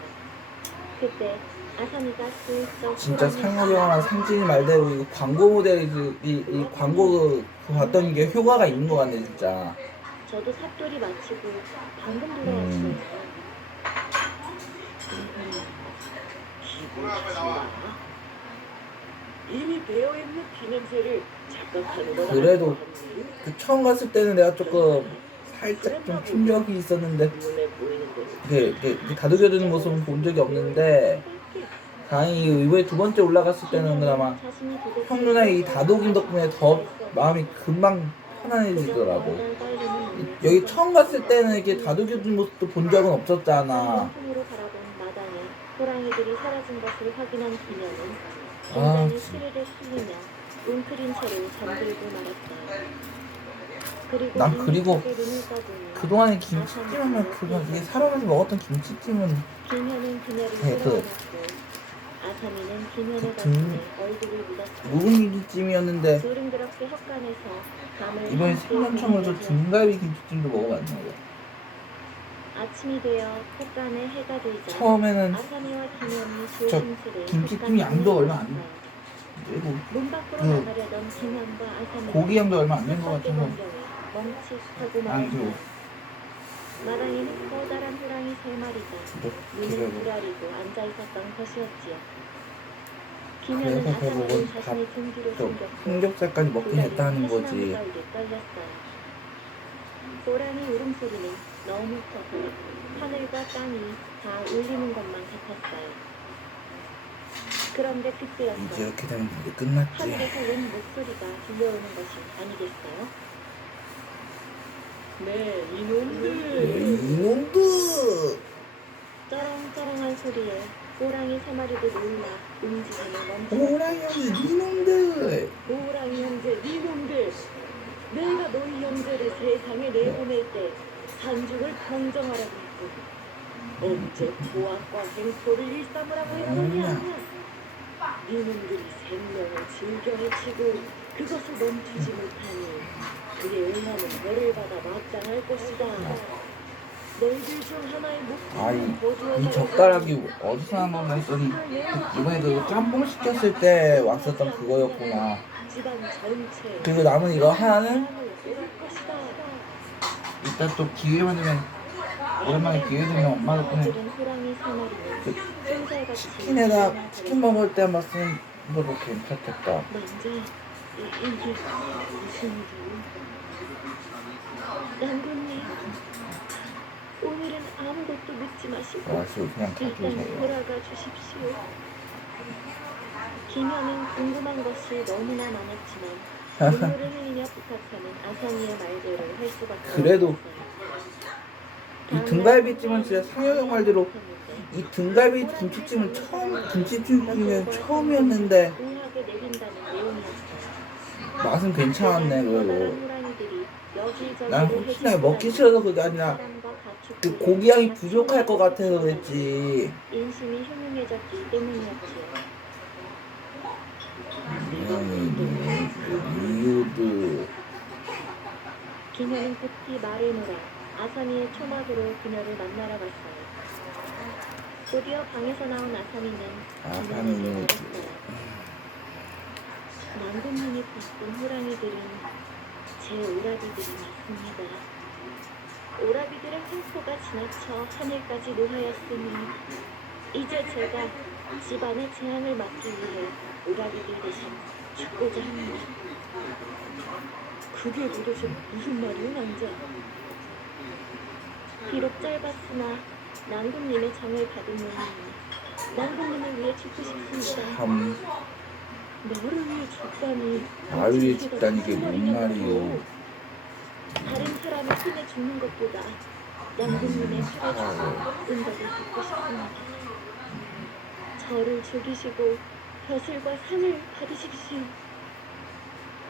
그때 아사미가 슬쩍 진짜 상혁이 형이나 상진이 말대로 이거 광고 모델 이 광고 그 봤던 게 효과가 있는 것 같네 진짜. 저도 삽돌이 마치고 방금 돌아왔어요. 기분 탓인가? 이미 배어있는 비냄새를 착각하는 건 그래도 그 처음 갔을 때는 내가 조금 살짝 좀 충격이 있었는데 눈에 보이는데 이게 다독여주는 모습은 본 적이 없는데 다행히 이번에 두 번째 올라갔을 때는 그나마 형 누나의 이 다독임 덕분에 더 마음이 금방 편안해지더라고. 여기 처음 갔을 때는 이렇게 다독여주는 모습도 본 적은 없었잖아. 손으로 바라본 마당에 호랑이들이 사라진 것을 확인한 기녀는 아, 굉장히 스르르 풀리며 웅크린 채로 잠들고 말았어요. 그리고 눈을 떠보니 그동안에 김치찜하면 그거 이게 살아가면서 먹었던 김치찜은 기녀는 그녀를 네, 그- 끌어안았고 아사미는 기녀의 그 가슴에 얼굴을 묻었어요. 묵은김치찜이었는데 노름그럽게 헛간에서 밤을 이번에 함께 생강청으로 보내면서 등갈비 김치찜도 먹어봤는데 아침이 되어 헛간에 해가 들자 처음에는 아사미와 기녀는 저 조심스레 김치찜이 헛간을 양도 얼마 안 나갔어요. 그리고 문 밖으로 그 나가려던 기녀과 아사미 고기 양도 얼마 안 된 것 같아서 멈칫하고 안 그리고 말았어요. 마당에는 커다란 호랑이 3마리가 눈을 부라리고 앉아있었던 것이었지요. 기녀는 그래서 결국은 아사미를 자신의 등 뒤로 숨겼고 삼겹살까지 먹긴 했다는 거지. 가지가 떨렸어요. 호랑이 울음소리는 너무 커서 하늘과 땅이 다 울리는 것만 같았어요. 그런데 이제 그때였어요. 이렇게 되면 이제 끝났지. 하늘에서 웬 목소리가 들려오는 것이 아니겠어요? 네, 이놈들 쩌렁쩌렁한 소리에 호랑이 3마리도 놀라 움직임을 멈추었어요. 호랑이 형들 이놈들 호랑이 형제, 니놈들! 내가 너희 형제를 세상에 내보낼 때 산중을 평정하라고 했고 언제 보안과 행포를 일삼으라고 했느냐? 이놈들이 생명을 즐겨 해치고 그것을 멈추지 못하니 그의 응하는 벌을 받아 마땅할 것이다. 너희들 중 하나의 목숨을 이 젓가락이 어디서 난 건가 했더니 이번에 그 짬뽕 시켰을 때 왔었던 그거였구나. 집안 전체 그리고 남은 이거 하나는 사람을 쏠 것이다. 이따 또 기회만 되면 오랜만에 기회 되면 엄마 덕분에 아들은 호랑이 세 마리는 그 쏜살같이 치킨에다 치킨 먹을 때 한번 쓰는 것도 괜찮겠다. 남자 이게 무슨 일이오? 남군님 오늘은 아무것도 묻지 마시고 알았어, 그냥 일단 가주세요. 돌아가 주십시오. 김현은 궁금한 것이 너무나 많았지만 눈물을 흘리며 부탁하는 아상이의 말대로 할 수밖에 그래도 없었어요. 이 등갈비찜은 진짜 상영형 말대로 이 등갈비 김치찜은 김치찜은 처음이었는데 우하게 내린다는 내용이었어요. 맛은 괜찮았네. 그래도 커다란 호랑이들이 여기저기로 난 혹시나 헤엄치다가 먹기 싫어서 그게 아니라 사람과 가축 그 고기 양이 부족할 것 같아서 그랬지. 인심이 흉흉해졌기 때문이었지요. 이유도 김현은 급히 말을 놓아 아사미의 초막으로 그녀를 만나러 갔어요. 드디어 방에서 나온 아사미는 김현에게 말했어요. 남군님이 봤던 호랑이들은 제 오라비들이 맞습니다. 오라비들의 횡포가 지나쳐 하늘까지 노하였으니 이제 제가 집안의 재앙을 막기 위해 오라비들 대신 죽고자 합니다. 그게 도대체 무슨 말이오, 남자? 비록 짧았으나 남군님의 정을 받은 몸이니 남군님을 위해 죽고 싶습니다. 참 너를 위해 죽다니. 마을의 집단 이게 뭔 말이요. 다른 사람을 힘에 죽는 것보다 남군님의 팔에 죽고 은덕을 받고 싶습니다. 저를 죽이시고 벼슬과 상을 받으십시오.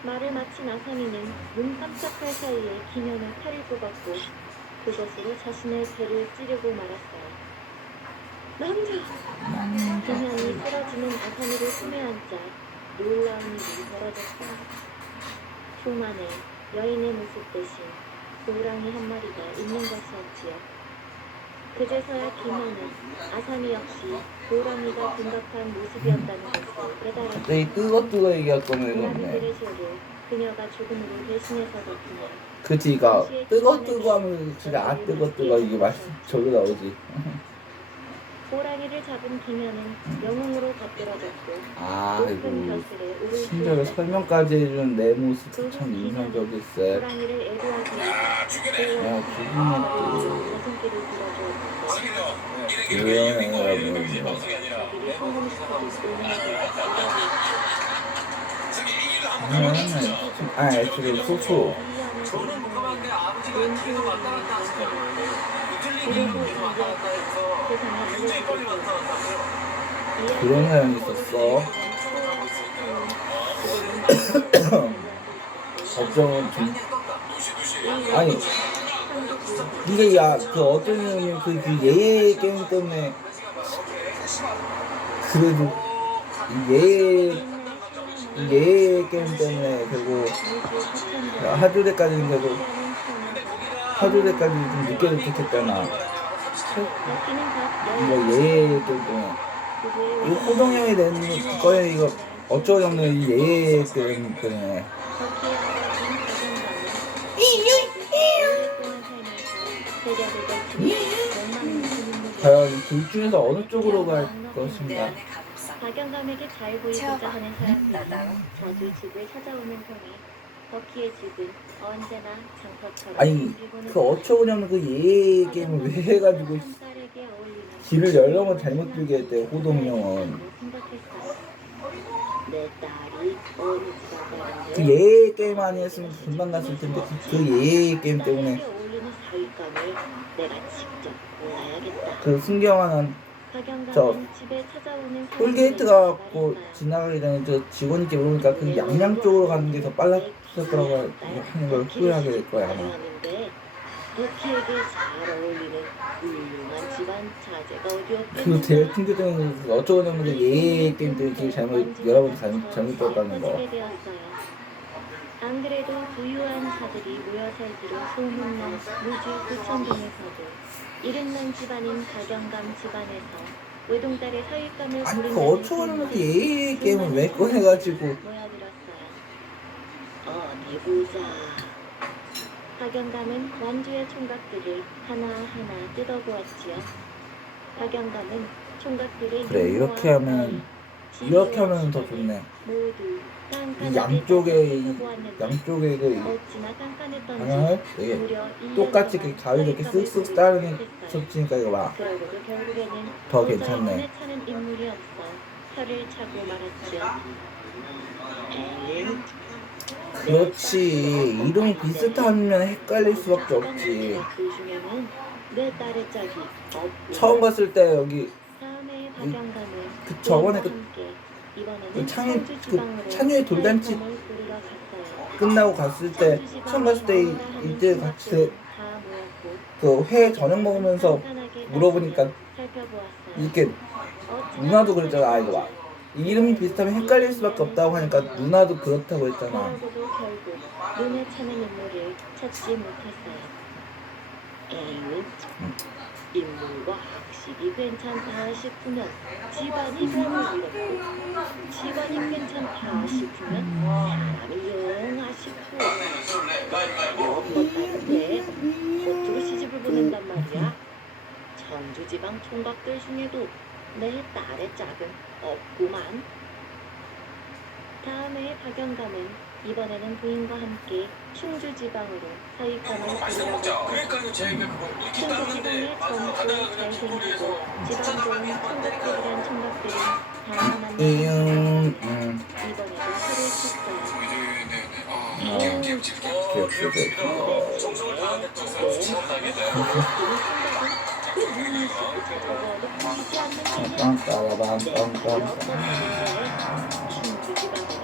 말을 마친 아사미는 눈 깜짝할 사이에 김현의 팔을 뽑았고 그것으로 자신의 배를 찌르고 말았어요. 남자! 김현이 쓰러지는 아사미를 품에 안자 놀라운 일이 벌어졌어요. 흉만에 여인의 모습 대신 호랑이 한 마리가 있는 것이었지요. 그제서야 김현은 아사미 역시 호랑이가 둔갑한 모습이었다는 것을 깨달았어요. 갑자기 뜨거 얘기할 거면 호랑이들의 소를 그녀가 죽음으로 대신해서 덮으며 그치 이거 뜨거 하면 진짜 뜨거 이게 맛이 저기 나오지. 호랑이를 잡은 김현은 영웅으로 받들어졌고 높은 그리고 벼슬에 오를 친절히 수 설명까지 해주는 내 모습이 참 인상적일세. 호랑이를 애도하기 위해 야 죽음의 가슴길을 들어주었는데 왜요? 자기를 성공시켜줄 수 있는 지금 소초 저는 궁금한데 아버지가 계속 왔다 갔다 하시더라고요. 이틀리기 계속 왔다 갔다 해서 굉장히 빨리 왔다 갔다 하고요. 그런 사연이 있었어. 걱정은 좀 아니 이게 그 어떤 형님 그 예의 게임 때문에 그래도 예의 게임 때문에 결국 하조대까지는 그래도 하조대까지 좀 늦게 도착했잖아. 이거 예의 게임 때문에 이 호동형이 낸 거에 이거 어쩌고 없는 이 예의 게임 때문에. 과연 둘 중에서 어느 쪽으로 갈 것인가? 박영감에게 잘 보이고자 하는 사람들이 자주 집을 찾아오는 통에 덕희의 집은 언제나 장터처럼 아니 그 어처구니없는 그 예의 게임을 왜 해가지고 길을 여러 번 잘못 들게 했대 호동형은. 내 딸이 어느 지나가는데 그 예의 게임 아니었으면 금방 갔을 텐데 그 예의 게임 때문에 어울리는 사윗감을 내가 직접 골라야겠다. 그 승경아는 저 집에 찾아오는 톨게이트 가고 지나가기 전에 저 직원님께 물으니까 그 양양 쪽으로 가는 게 더 빨랐었더라고 하는 걸 후회하게 될 거야 아마. 덕희에게 잘 어울리는 훌륭한 집안 자제가 어디 그 없겠는가? 제일 튕겨지는 어쩌고 저쩌고 예예 게임들이 되게 여러 번 잘못 들었다는 거. 퍼지게 되었어요. 안 그래도 부유한 자들이 모여 살기로 소문난 무주 구천동에서도 이름난 집안인 박영감 집안에서 외동딸의 사윗감을 아니 그 부른다는 어쩌고 저쩌고 소문이 예예 게임을 왜 꺼내가지고 모여들었어요. 어디 보자. 박영감은 완주의 총각들을 하나하나 뜯어보았지요. 박영감은 총각들의 그래 이렇게 하면 더 좋네. 모두 이 깐깐하게 양쪽에 그 어찌나 깐깐했던지 방향을 이게 무려 2년 똑같이 동안 이렇게 가위로 이렇게 사윗감을 쓱쓱 따르는 했어요. 쳤으니까 이거 봐. 그러고도 결국에는 더 도저히 괜찮네. 눈에 차는 인물이 없어 혀를 차고 말았지요. 에잉, 그렇지 이름이 비슷하면 헷갈릴 수밖에 없지. 그 중에는 내 딸의 짝이 없고 처음 봤을 때 여기 다음에 박영감은 그 저번에 그 함께 이번에는 그 창의 그 청주지방으로 찬유의 돌잔치 사윗감을 부르러 갔어요. 끝나고 갔을 때 처음 갔을 때 이때 같이 다 모였고 그 회 저녁 먹으면서 깐깐하게 물어보니까 살펴보았어요. 이렇게 누나도 그랬잖아. 아 이거 봐. 이름이 비슷하면 헷갈릴 수밖에 없다고 하니까 누나도 그렇다고 했잖아. 그러고도 결국 눈에 차는 인물을 찾지 못했어요. 에이, 인물과 학식이 괜찮다 싶으면 집안이 병을 잃었고 집안이 괜찮다 싶으면 사람이 영하 싶고 여보 딸인데 어쩌고 시집을 보낸단 말이야. 청주지방 총각들 중에도 내 딸의 짝은 없구만. 다음에 박영감은 이번에는 부인과 함께 충주지방으로 사윗감을 부르러 갔어요. 그러니까요 제가 그거 이렇게 땄는데 충주지방의 젊고 잘생기고 지방 좋은 총각들이란 총각들은 다 만나서 이응 이번에도 혀를 쳤어요. 귀엽죠. 정성을 다하겠다 엄청나게 그 눈이 적어도 보이지 않는 빰빠라밤빰빰. 충주지방으로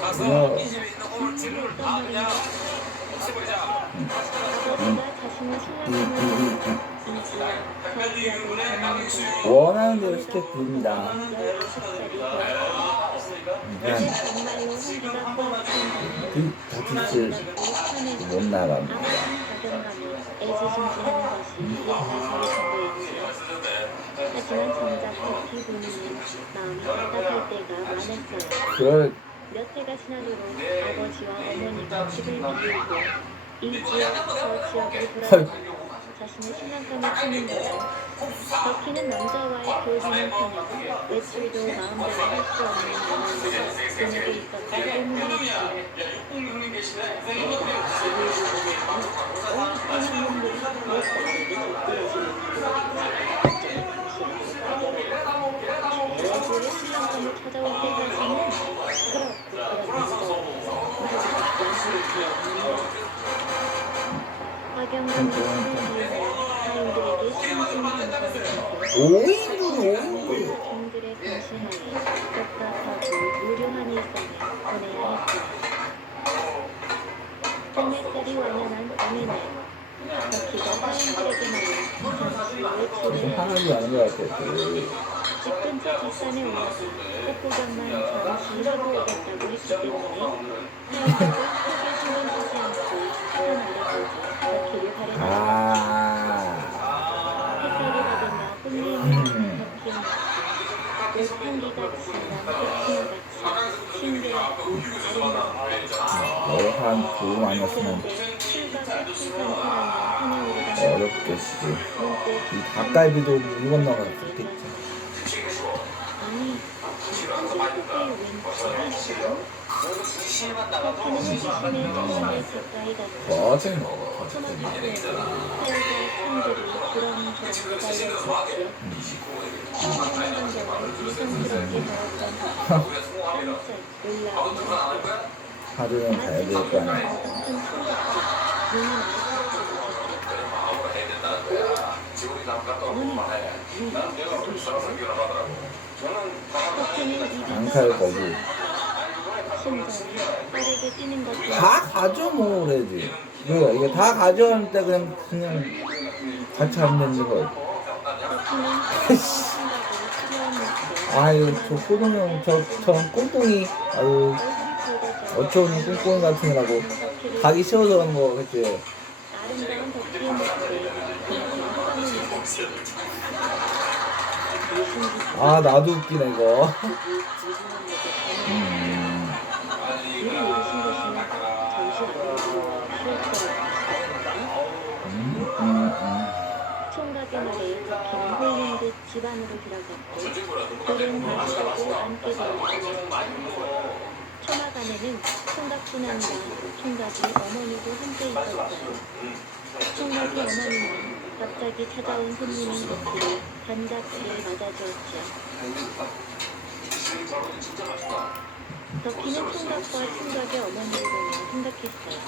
가서 이 집에 있는 오물질을 다 그냥 없애버리자. 아버지가 자신의 신랑감을 빨리 눈에 나는 수 원하는 대로 시켜 부릅니다. 19살이 그냥 정말로 한기가 꽉 찬다. 그 다짓을 못 나갑니다. 박영감이 애지중지하는 것이 일어날 정도였지요. 하지만 정작 버티 본인은 마음이 답답할 때가 많았어요. 그걸 몇 해가 지나도록 아버지와 어머니가 집을 비우고 이 지역 저 지역을 돌아다니며 자신의 신랑감을 찾는 거죠. 버티는 남자와의 교류는 편하고 외출도 마음대로 할 수 없는 문화에서 그녀도 있었기 때문이었지요. 형님 계시네. 어느 놈들이 내 딸에게 족들어지는 애들의 신랑감을 찾아올 때까지는 그렇고 박영감이 집을 비우며 타인들에게 신중한 것을 오인분 종들의 감시하에 복잡하고 무료한 일상을 보내야 했죠. 봄햇살이 완연한 어느 날 버키가 타인들에게만은 잠시 외출을 하나도 아닌 것 같아. 집 근처 뒷산에 올라가 꽃구경만 잠시 하고 오겠다고 했기 때문에 타인들과 크게 신경쓰지 않고 산 아래까지 버키를 바래놨어요. 햇살이 받으며 혼내는 버키의 모습 꽃향기가 진한 꽃힘같이 싱그럽고 아름다웠어요. 한 두 아니었으면 출가가 출산 사랑이 산에 오르다 어렵겠지. 문득 이 닭갈비도 물 건너가 좋겠지. 아니, 한국의 왠지 버키는 시신의 정신에 가까이 갔어. 맞아. 토마토에도 살과 창들이 부렁부렁 매달렸었지요. 신선한 감정을 이성스럽게 넣었던 깜짝 놀라운 하루는 가야 될 거 아니야. 같은 총각들 눈이 양칼 거기. 심장이 빠르게 뛰는 것도 다 가져 먹으래지. 이게 다 가져왔는데 그냥 같이 하면 되는 거. 아유 저 호동형 저런 꽁꽁이 아유 어처구니 꽁꽁이 같은 애라고 가기 싫어서 그런 거 그치? 아름다운 덕지의 모습에 그녀는 호감을 느꼈지. 아 나도 웃기네 이거 일을 이루신 것이면 잠시 안으로 총각의 말에 덕희는 홀린 듯 집 안으로 들어갔고 둘은 마주보고 앉게 되었다. 초막 안에는 총각뿐 아니라 총각이 어머니도 함께 있었어요. 총각의 어머니는 갑자기 찾아온 손님인 덕희를 반갑게 맞아주었죠. 덕희는 총각과 총각의 어머니를 보며 생각했어요.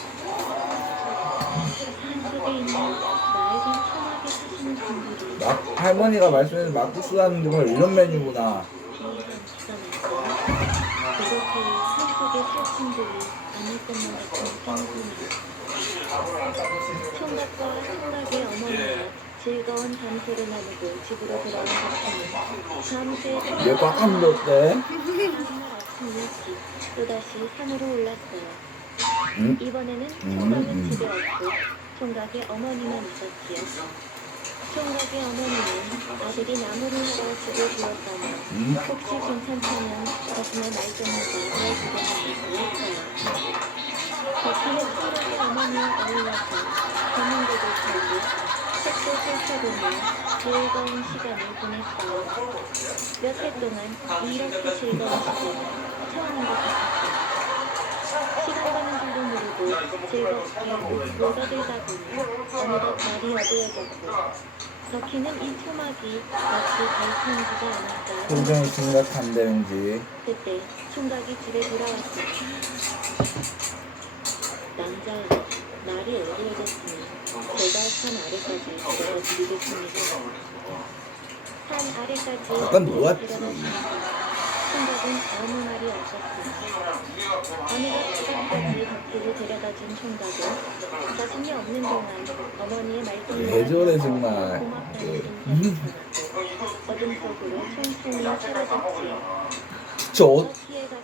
산속에 있는 낡은 초막에 사시는 분들이 할머니가 말씀해준 막국수라는 게 바로 이런 메뉴구나 그렇게 산속의 살충들이 아닐 것만 같은 생각이니 총각과 총각의 어머니가 즐거운 밤새를 나누고 집으로 돌아온 덕희는 밤새 얘 꽉 물었대 아침 일찍 또다시 산으로 올랐어요. 응? 이번에는 총각은 집에 없고 총각의 어머니만 있었지요. 총각의 어머니는 아들이 나무를 하러 집에 들었다며 혹시 괜찮다면 자신의 말동무가 되어주겠다고 했어요. 덕희는 총각의 어머니와 어울려서 전문대를 타고 책도 펼쳐보며 즐거운 시간을 보냈어요. 몇 해 동안 이렇게 즐거운 시간은 처음인 것 같았어요. 시간 가는 줄도 모르고 즐겁게 웃고 떠들다 보니 어느덧 날이 어두워졌고 덕희는 이 초막이 마치 달콤하지가 않았어요. 표정이 심각한데 왠지 그때 총각이 집에 돌아왔어요. 남자야, 날이 어두워졌으니 제가 산 아래까지 데려다 드리겠습니다. 산 아래까지 약간 노랗지. 데려다 줍니다. 총각은 아무 말이 없었습니다. 어느덧 집안까지 덕희를 데려다준 총각은 자신이 없는 동안 어머니의 말동무가 왜 저래 정말 고맙다는 인사를 전하고 어둠 속으로 천천히 사라졌지. 저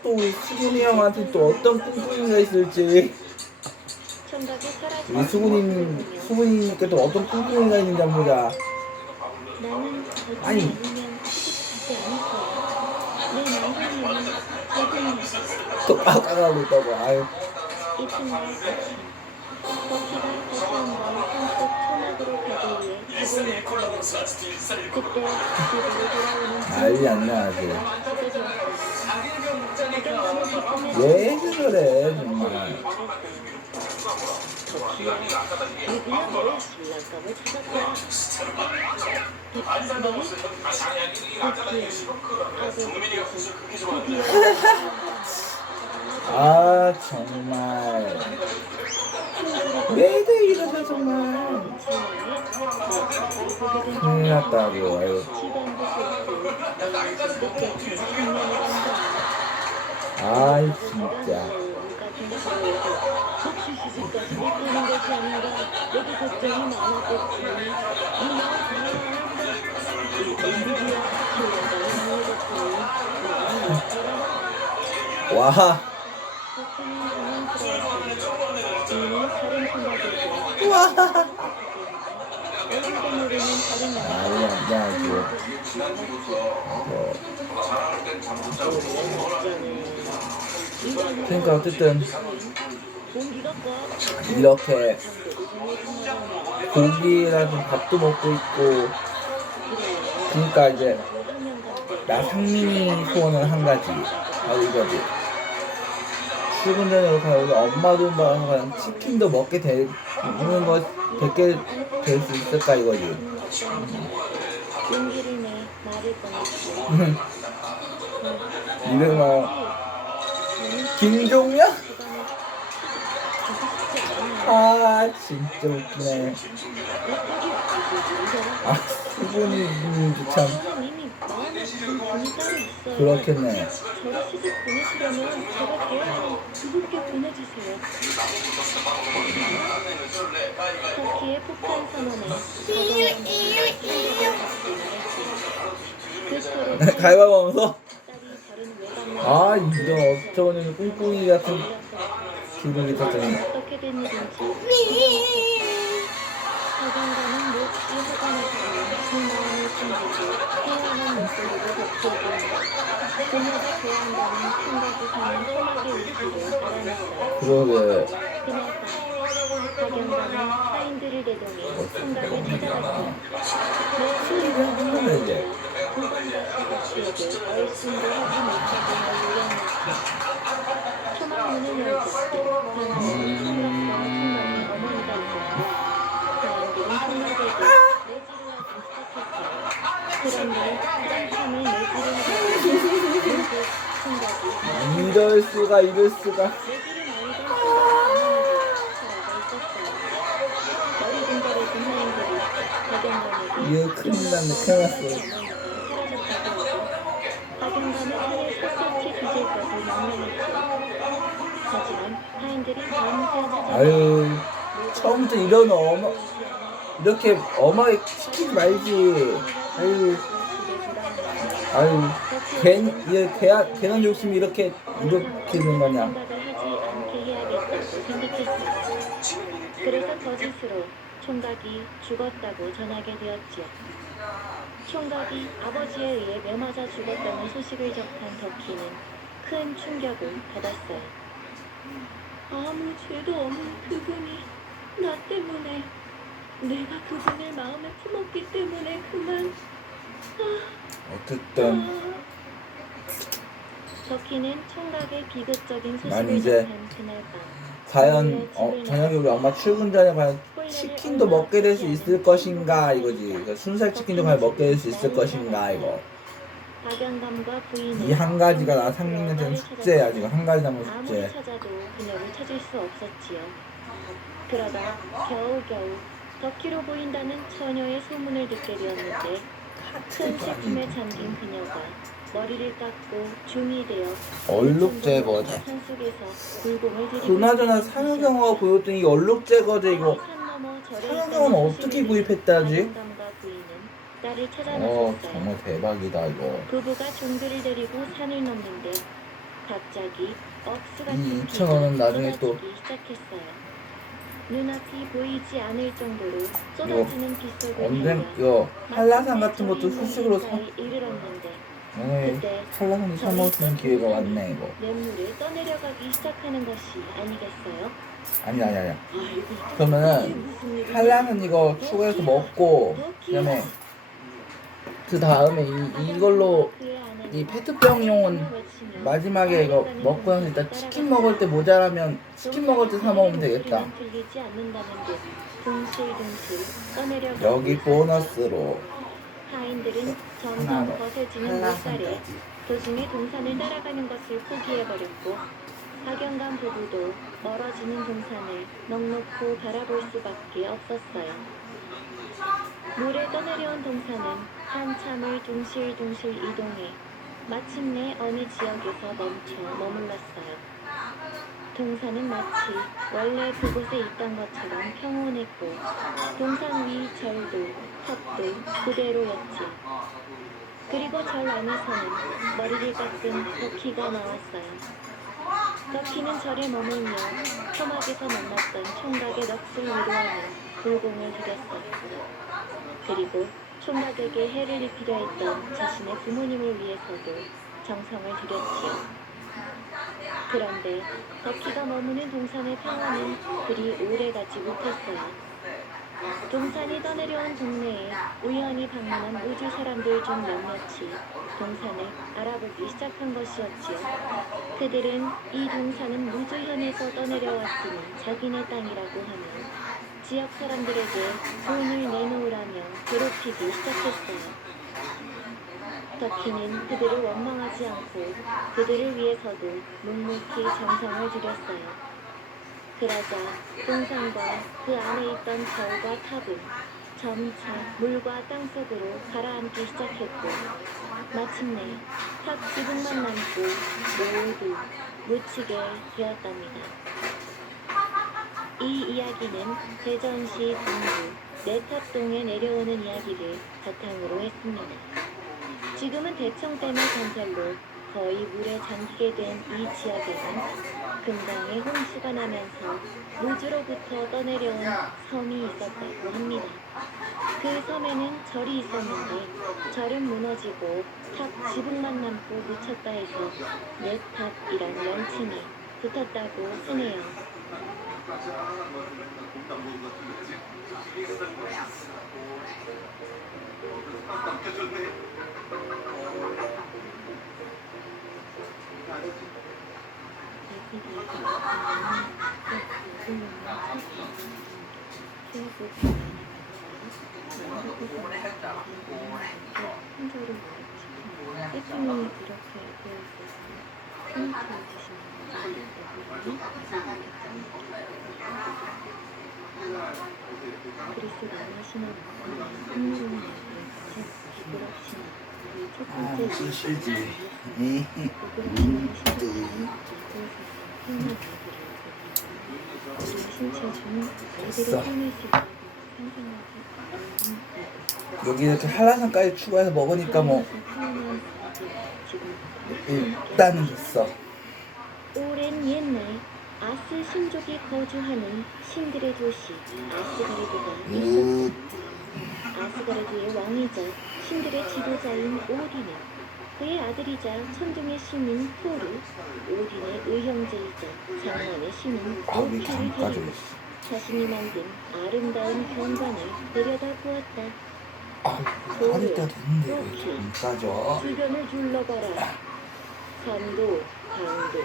또 우리 수근이 형한테 또 어떤 꿍꿍이가 있을지 총각이 사라진 우리 수근이니까 또 어떤 꿍꿍이가 있는지 한번 보자 나는 아니. 덕희를 잃으면 시집가지 않을 거야. 내 남편이면 덕희는 또 빡빡하고 있다고 아유 이튿날 덕희가 다시 한번 산속 초막으로 가기 위해 집을 나섰는데 그때 집으로 돌아오는 난리 안 나지 집에 들었어요. 구경하는 기쁨에 왜 그래 정말 덕희야, 누구야 너의 신랑감을 찾았다. 덕희야, 아 정말 왜들 이러셔 정말 큰일 났다고 아유 아이 진짜 와 난리 안 나지 그러니까 어쨌든 이렇게 고기라든 밥도 먹고 있고 그러니까 이제 나 상민이 소원은 한 가지 바로 이거지 출근 전에 이렇게 우리 엄마 돈 받아서 그냥 치킨도 먹게 되는 거 되게 될 수 있을까 이거지 용기를 내 말을 꺼냈지. 이름은 김종명? 아 진짜 웃기네. 아 수분이 참 이미 마음에 든 분이 따로 있어요. 그렇겠네. 저를 시집 보내시려면 제가 좋아하는 그분께 보내주세요. 터키의 폭탄 선언에 가위바위보 하면서 딸이 다른 외곽 아 이런 어쩌면 꿍꿍이 같은 기분이 있었더니 어떻게 된 일인지 사경과는 몹시 화가 나서 그 마음을 숨기고 태연한 목소리로 덕지어보는다. 그녀가 좋아한다는 생각이 사는 소막의 위치를 알아냈어요. 그러게 그날 밤 사경과는 사인들을 대동해 총각을 찾아갔어요. 하면 이제 그에게 얼씬도 하지 못하고 요양했지. 초막문을 열자 변함없는 총각과 총각의 어머니가 있었고 사람들은 총각에게 내지를 하기 시작했어요. 그런데 한참을 내지를 하다가 총각이 이럴 수가 이럴 수가 내지를 말던 총각의 어머니도 살아가 있었어요. 머리 중절해진 하인들이 박영감에게 이거 큰일 났네 큰일 났어. 박영감은 차를 샅샅이 뒤질것을 명령했죠. 하지만 하인들이 밤새 찾아가 아유 처음부터 이런 이렇게 엄하게 시키지 말지. 아유 괜한 욕심이 이렇게 있는 거냐. 생각을 하지 않게 해야겠다고 생각했어요. 그래서 거짓으로 총각이 죽었다고 전하게 되었지요. 총각이 아버지에 의해 매맞아 죽었다는 소식을 접한 덕희는 큰 충격을 받았어요. 아무 죄도 없는 그분이 나 때문에 내가 그분을 마음에 품었기 때문에 그만 어쨌든 덕희는 총각의 비극적인 난 소식을 이제 접한 그날 밤 과연 저녁에 우리 엄마 출근 전에 과연 치킨도 먹게 될 수 있을 것인가 이거지. 그 순살 치킨도 과연 먹게 될 수 있을 것인가 이거. 박영감과 부인은 이 한 가지가 나 3년째 숙제야 지금. 한 가지 남은 아무리 숙제. 찾아도 그녀를 찾을 수 없었지요. 그러다 겨우겨우 덕희로 보인다는 처녀의 소문을 듣게 되었는데 큰 슬픔에 잠긴 그녀가 머리를 깎고 중이 되어 얼룩 제거제. 산속에서 불공을 들이고 그나저나 산후경화가 보였더니 이거 얼룩 제거제 이거 산후경화는 어떻게 구입했다지? 박영감과 부인은 딸을 찾아 나섰어요. 정말 대박이다 이거. 부부가 종들을 데리고 산을 넘는데 갑자기 억수같은 이 비가 2,000원은 나중에 또 쏟아지기 시작했어요. 눈앞이 보이지 않을 정도로 쏟아지는 빗속을 언젠 달려 이거 한라산 같은 것도 후식으로 사. 이르렀는데 오늘 한라산도 사 먹을 수 있는 기회가 왔네 이거. 냇물을 떠내려가기 시작하는 것이 아니겠어요? 아니야. 그러면은 한라산 이거 추가해서 먹고 그다음에 그 다음에 이걸로 이 페트병용은 마지막에 이거 먹고 나서 일단 치킨 먹을 때 모자라면 치킨 먹을 때 사 먹으면 되겠다. 틀리지 않는다는 듯 둥실둥실 떠내려가고 여기 보너스로 하인들은 점점 하나로 거세지는 물살에 한라산까지. 도중에 동산을 따라가는 것을 포기해버렸고 박영감 부부도 멀어지는 동산을 넋놓고 바라볼 수밖에 없었어요. 물에 떠내려온 동산은 한참을 둥실둥실 이동해 마침내 어느 지역에서 멈춰 머물렀어요. 동산은 마치 원래 그곳에 있던 것처럼 평온했고 동산 위 절도, 탑도 그대로였지. 그리고 절 안에서는 머리를 깎은 덕희가 나왔어요. 덕희는 절에 머물며 토막에서 만났던 총각의 넋을 위로하며 불공을 드렸어요. 그리고 총각에게 해를 입히려 했던 자신의 부모님을 위해서도 정성을 들였지요. 그런데 덕희가 머무는 동산의 평화는 그리 오래가지 못했어요. 동산이 떠내려온 동네에 우연히 방문한 우주 사람들 중 몇몇이 동산을 알아보기 시작한 것이었지요. 그들은 이 동산은 무주현에서 떠내려왔으니 자기네 땅이라고 하며 지역 사람들에게 돈을 내놓으라며 괴롭히기 시작했어요. 덕희는 그들을 원망하지 않고 그들을 위해서도 묵묵히 정성을 들였어요. 그러자 동상과 그 안에 있던 절과 탑은 점차 물과 땅속으로 가라앉기 시작했고 마침내 탑 지붕만 남고 모두 묻히게 되었답니다. 이 이야기는 대전시 동구 내탑동에 내려오는 이야기를 바탕으로 했습니다. 지금은 대청댐의 건설로 거의 물에 잠기게 된 이 지역에는 금강의 홍수가 나면서 무주로부터 떠내려온 섬이 있었다고 합니다. 그 섬에는 절이 있었는데 절은 무너지고 탑 지붕만 남고 묻혔다 해서 내탑이란 명칭이 붙었다고 하네요. 세팅이 이렇게 되어 있어서 생각해 주시면 그리스 로마 신화와 흥미로운 이야기를 비그락 신화 첫 번째 쓰시지. 신체 중 아이들의 삶을 수 있다고 상상하지 여기 이렇게 한라산까지 추가해서 먹으니까 뭐 일단은 있어. 오랜 옛날 아스 신족이 거주하는 신들의 도시 아스가르드가 있었다. 아스가르드의 왕이자 신들의 지도자인 오딘은 그의 아들이자 천둥의 신인 토르, 오딘의 의형제이자 장관의 신인 아기 로키를 잠까지 데리고 자신이 만든 아름다운 경관을 내려다 보았다. 할 때가 됐는데 왜 안 까져? 주변을 둘러봐라. 산도, 강도,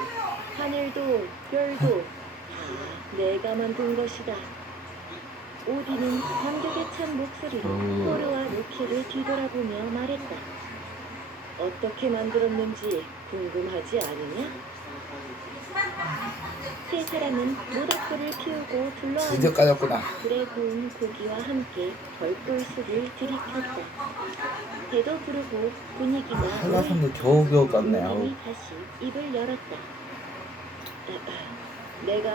하늘도, 별도 다 내가 만든 것이다. 오딘은 감격에 찬 목소리로 토르와 로키를 뒤돌아보며 말했다. 어떻게 만들었는지 궁금하지 않으냐? 세 사람은 모닥불을 피우고 드디어 둘러앉아 까졌구나. 불에 구운 고기와 함께 별돌술을 들이켰다. 배도 부르고 분위기가 한라산도 겨우겨우 깠네. 아우. 오딘이 다시 입을 열었다. 내가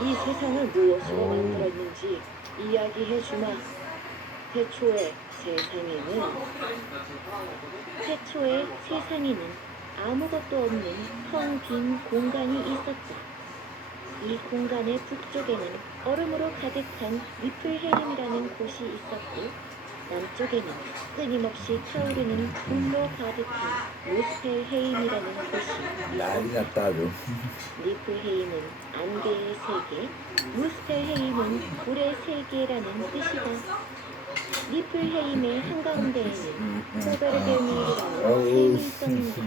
이 세상을 무엇으로 만들었는지 이야기해주마. 태초의 세상에는 아무것도 없는 텅 빈 공간이 있었다. 이 공간의 북쪽에는 얼음으로 가득한 니플헤임이라는 곳이 있었고 남쪽에는 끊임없이 타오르는 불로 가득한 무스펠헤임이라는 곳이 난리 났다 아주. 니플헤임은 안개의 세계, 무스펠헤임은 불의 세계라는 뜻이다. 니플헤임의 한가운데에는 호베르게밀이라는 샘이 있었는데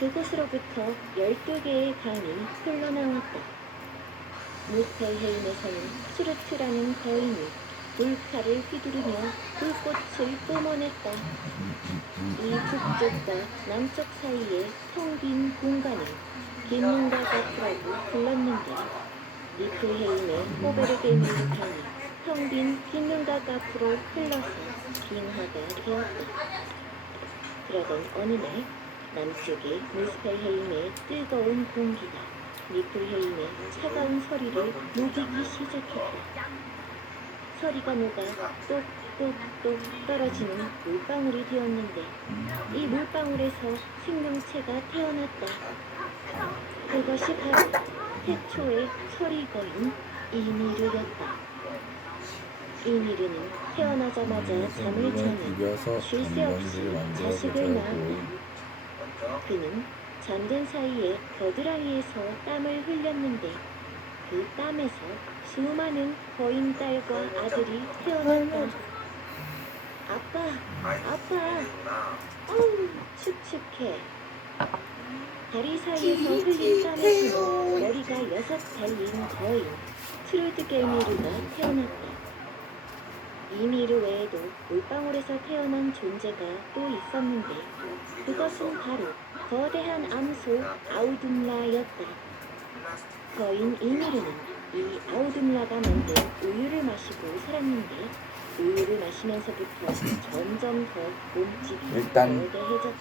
그곳으로부터 12개의 강이 흘러나왔다. 무스펠헤임에서는 슈르트라는 거인이 불칼을 휘두르며 불꽃을 뿜어냈다. 이 북쪽과 남쪽 사이의 텅 빈 공간을 긴문과 가프라고 불렀는데 니플헤임의 호베르게밀 강이 텅 빈 긴문과 가프로 흘러서 빙하가 되었다. 그러던 어느 날 남쪽의 무스펠헤임의 뜨거운 공기가 니플헤임의 차가운 서리를 녹이기 시작했다. 서리가 녹아 똑똑똑 떨어지는 물방울이 되었는데 이 물방울에서 생명체가 태어났다. 그것이 바로 태초의 서리거인 이미르였다. 이미르는 태어나자마자 잠을 자며 쉴 새 없이 자식을 낳았다. 그는 잠든 사이에 겨드랑이에서 땀을 흘렸는데 그 땀에서 수많은 거인 딸과 아들이 태어났다. 아빠, 어우, 축축해. 다리 사이에서 흘린 땀에서 머리가 6 달린 거인 트루드게미르가 태어났다. 이미르 외에도 물방울에서 태어난 존재가 또 있었는데 그것은 바로 거대한 암소 아우둠라였다. 거인 이미르는 이 아우둠라가 만든 우유를 마시고 살았는데 우유를 마시면서부터 점점 더 몸집이 일단 거대해졌다.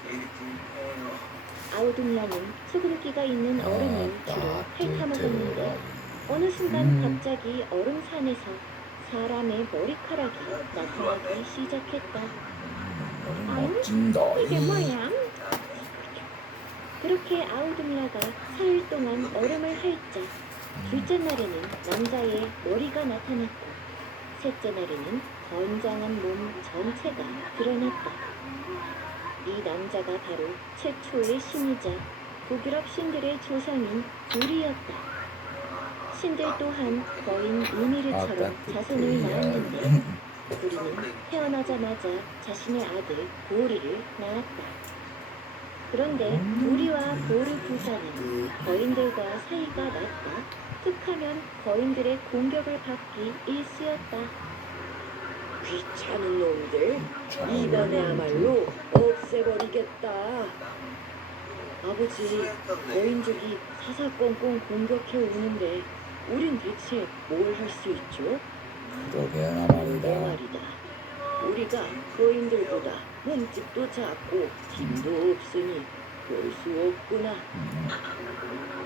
아우둠라는 소금기가 있는 얼음을 주로 핥아먹었는데 어느 순간 갑자기 얼음산에서 사람의 머리카락이 나타나기 시작했다. 멋진다. 이게 뭐야? 그렇게 아우둠라가 4일 동안 얼음을 핥자 둘째 날에는 남자의 머리가 나타났고 셋째 날에는 건장한 몸 전체가 드러났다. 이 남자가 바로 최초의 신이자 북유럽 신들의 조상인 우리였다. 신들 또한 거인 이미르처럼 자손을 낳았는데 우리는 태어나자마자 자신의 아들 보리를 낳았다. 그런데 우리와 보르 부자는 거인들과 사이가 났다. 툭하면 거인들의 공격을 받기 일쑤였다. 귀찮은 놈들, 이번에야말로 없애버리겠다. 아버지, 거인족이 사사건건 공격해 오는데 우린 대체 뭘 할 수 있죠? 그러게나 내 말이다. 말이다. 우리가 거인들보다 몸집도 작고 힘도 없으니 볼 수 없구나.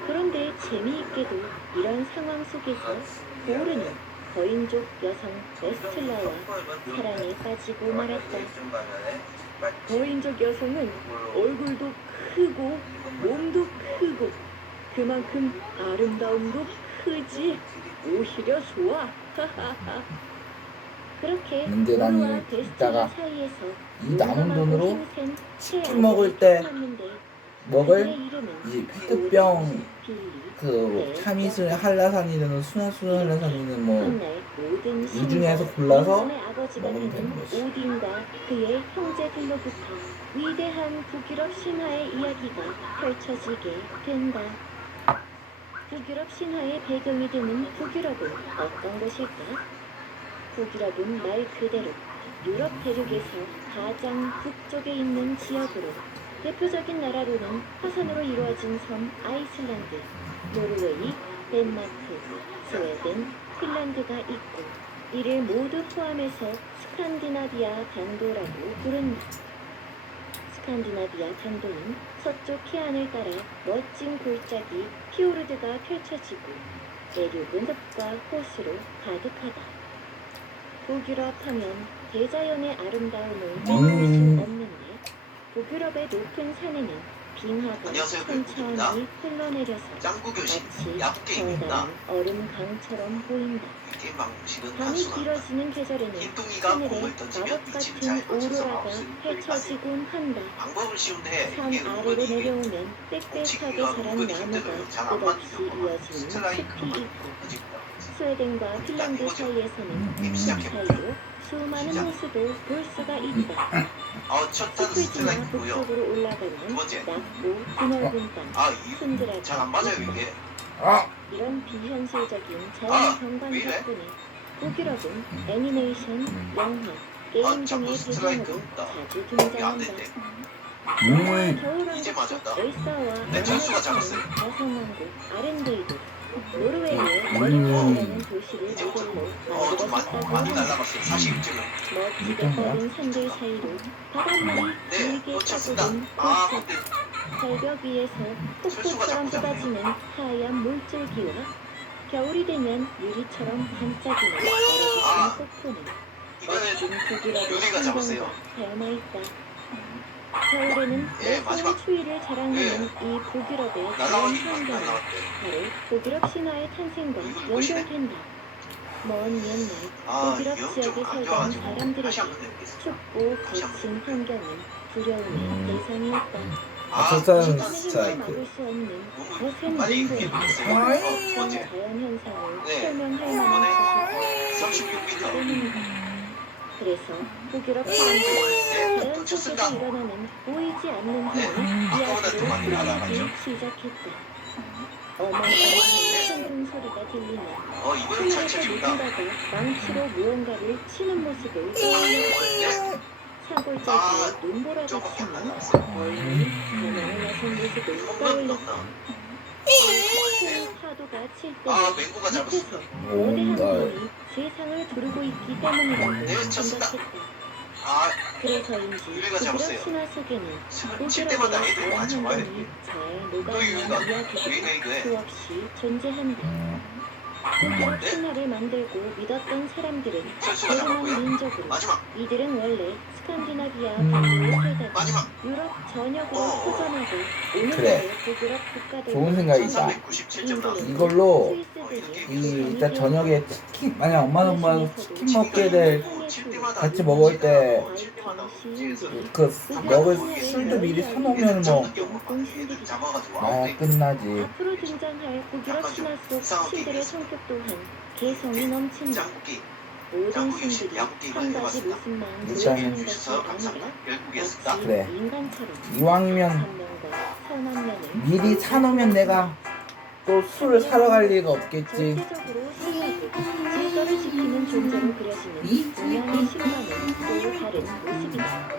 그런데 재미있게도 이런 상황 속에서 보르는 거인족 여성 에스틀라와 사랑에 빠지고 말았다. 거인족 여성은 얼굴도 크고 몸도 크고 그만큼 아름다움도 크지. 오히려 좋아. 그렇게 근데 보르와 나는 데스티니 이따가 사이에서 이 남은 돈으로 치킨 치킨 먹을 때 먹을 이 페트병 그 타밋을 한라산이든 순화순 한라산이든 뭐 이 중에서 골라서 먹으면 되는 거지. 오딘과 그의 형제들로부터 위대한 북유럽 신화의 이야기가 펼쳐지게 된다. 북유럽 신화의 배경이 되는 북유럽은 어떤 곳일까? 북유럽은 말 그대로 유럽 대륙에서 가장 북쪽에 있는 지역으로 대표적인 나라로는 화산으로 이루어진 섬 아이슬란드, 노르웨이, 덴마크, 스웨덴, 핀란드가 있고 이를 모두 포함해서 스칸디나비아 반도라고 부른다. 스칸디나비아 반도는 서쪽 해안을 따라 멋진 골짜기 피오르드가 펼쳐지고 내륙은 숲과 호수로 가득하다. 북유럽 하면 대자연의 아름다움을 빼놓을 수 없는데 북유럽의 높은 산에는 빙하가 안녕하세요, 천천히 흘러내려서 짱구 교실 마치 야구 게임입니다. 커다란 얼음 강처럼 보인다. 이 게임 방식은 밤이 단순합니다. 길어지는 계절에는 흰둥이가 하늘에 공을 던지면 마법 이 집을 같은 잘 맞춰서 오로라가 마우스를 돌리게 펼쳐지곤 한다. 방법은 쉬운데 산 이게 아래로 은근히 내려오면 빽빽하게 뭉치기가 자란 은근히 나무가 힘들어요. 잘 안 끝없이 맞으면 이어지는 스트라이크 숲이 있고 해줍니다. 스웨덴과 핀란드 이거죠. 사이에서는 게임 숲 시작해볼까요? 사이로 수많은 시작. 호수도 볼 수가 있다. 첫 탄 숲을 지나 스트라이크고요. 북쪽으로 올라가면 두 번째. 낮고 드넓은 땅, 이거 순들하게 잘 안 맞아요 있다. 이게. 이런 비현실적인 아, 자연 경관 왜 이래? 덕분에 북유럽은 애니메이션, 영화, 게임 자꾸 등의 스트라이크 배경으로 없다. 자주 이게 안 등장한다. 됐네. 겨울왕국 이제 맞았다. 엘사와 내 점수가 안나타는 작았어요. 여성왕국 아렌데이도 노르웨이의 음. 머리카락이라는 도시를 이제 모델로 좀 만들어졌다고 많이 한다. 날라갔어요. 41점을. 멋지게 뻗은 산들 사이로 바닷물이 네, 길게 놓쳤습니다. 파고든 근데 골짜기 절벽 위에서 폭포처럼 자꾸 쏟아지는 하얀 물줄기와 겨울이 되면 유리처럼 반짝이는 얼어붙은 폭포는 이번에 멋진 북유럽의 요리가 잡았어요. 풍경과 닮아있다. 겨울에는 예, 매서운 마지막. 추위를 자랑하는 이 북유럽의 자연 날라가지고 안 환경은 나왔대. 바로 북유럽 신화의 탄생과 연결된다. 먼 옛날 북유럽 이형 지역에 좀안 살던 좋아가지고 사람들에게 다시 한번 해보겠습니다. 춥고 거친 환경은 두려움의 대상이었다. 저는 시간의 스트라이크. 힘을 막을 수 없는 거센 빨리 온도와 해보겠어요. 두 번째. 자연 현상을 네. 설명할 만한 지식이 36m. 때문이다. 그래서 북유럽 사람들은 자연 놓쳤습니다. 속에서 일어나는 보이지 않는 네, 힘을 아까보다 더 많이 이야기로 날아가죠. 풀어내기 시작했다. 어마어마한 천둥 소리가 들리며 이번엔 잘 하늘에서 쳐줍니다. 누군가가 망치로 무언가를 치는 모습을 떠올렸다. 산골짜기에 눈보라가 조금밖에 안 치며 날라갔어요. 거인이 사냥을 나선 모습을 홈런 떠올렸다. 넣었다. 큰 파도가 칠 때 아, 맹구가 잡았습니다. 거대한 뭔가 힘이 세상을 두르고 있기 때문이라고 네, 쳤습니다. 생각했다. 아, 그래서인지 유리가 고구려 잡았어요. 신화 속에는 칠 때마다 고구려의 애들 다 잡아야 다양한 돼. 잘 또 녹아있는 유리가 이야기들이 이거에 수없이 존재한다. 고구려 신화를 만들고 믿었던 사람들은 철수가 조그만 잡았고요. 민족으로 마지막 이들은 원래 스칸디나비아 반도에 살다가 마지막 유럽 전역으로 어. 퍼져나고 그래. 오늘날의 북유럽 국가들 좋은 생각이다. 397점 나왔습니다. 이걸로 스위스 이 등의 일단 저녁에 치킨 만약 엄마는 치킨 먹게 될 같이 먹을 때 그 먹을 술도 미리 사놓으면 뭐 나야 끝나지. 앞으로 등장할 북유럽 신화 속 신들의 성격 또한 개성이 넘친다. 짱국기 모든 신들이 한 가지 모습만 보여주는 것이 주셔서 아니라 감사합니다. 열국이었습니다. 마치 그래. 인간처럼 이왕이면 선명과 선한 면을 미리 사놓으면 내가 또 술을 사러 갈 리가 없겠지. 절대적으로 선하고 질서를 지키는 존재로 그려지는 동양의 신과는 또 다른 모습이다.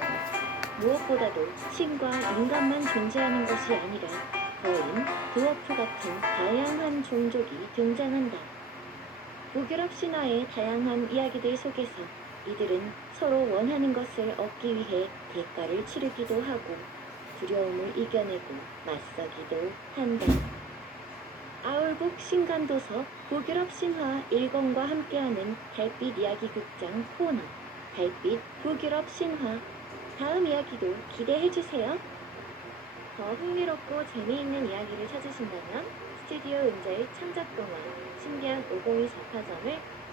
무엇보다도 신과 인간만 존재하는 것이 아니라 거인, 드워프 같은 다양한 종족이 등장한다. 북유럽 신화의 다양한 이야기들 속에서 이들은 서로 원하는 것을 얻기 위해 대가를 치르기도 하고 두려움을 이겨내고 맞서기도 한다. 아울복 신간도서 북유럽 신화 1권과 함께하는 달빛 이야기 극장 코너 달빛 북유럽 신화. 다음 이야기도 기대해주세요. 더 흥미롭고 재미있는 이야기를 찾으신다면 스튜디오 은자의 창작동화 신기한 502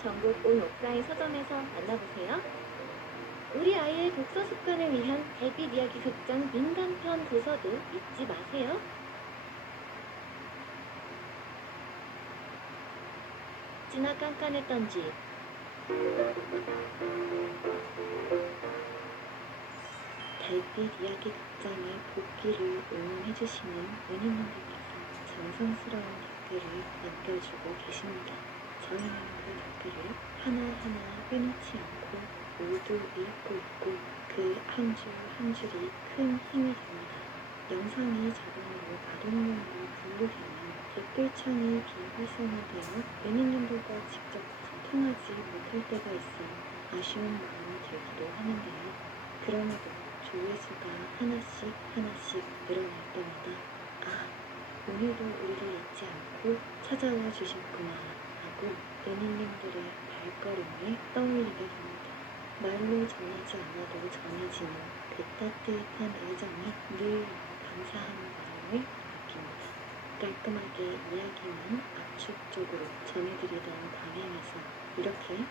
전국 온 오프라인 서점에서 만나보세요. 우리 아이의 독서 습관을 위한 달빛 이야기 극장 민간편 도서도 잊지 마세요. 지나 깐깐했던지 달빛 이야기 극장의 복귀를 응원해주시는 은인님들께서 정성스러운 댓글을 남겨주고 계십니다. 저희는 그 댓글을 하나하나 빼놓지 않고 모두 읽고 있고 그 한 줄 한 줄이 큰 힘이 됩니다. 영상이 자동으로 가동용으로 분류되면 댓글창이 비활성화되어 은인님들과 직접 소통하지 못할 때가 있어 아쉬운 마음이 들기도 하는데요. 그럼에도 조회수가 하나씩 늘어날 때마다 아, 오늘도 우리를 잊지 않고 찾아와 주셨구나 하고 은인님들의 발걸음을 떠올리게 됩니다. 말로 전하지 않아도 전해지는 그 따뜻한 애정이 늘 감사한 마음을 느낍니다. 깔끔하게 이야기만 압축적으로 전해드리던 방향에서 이렇게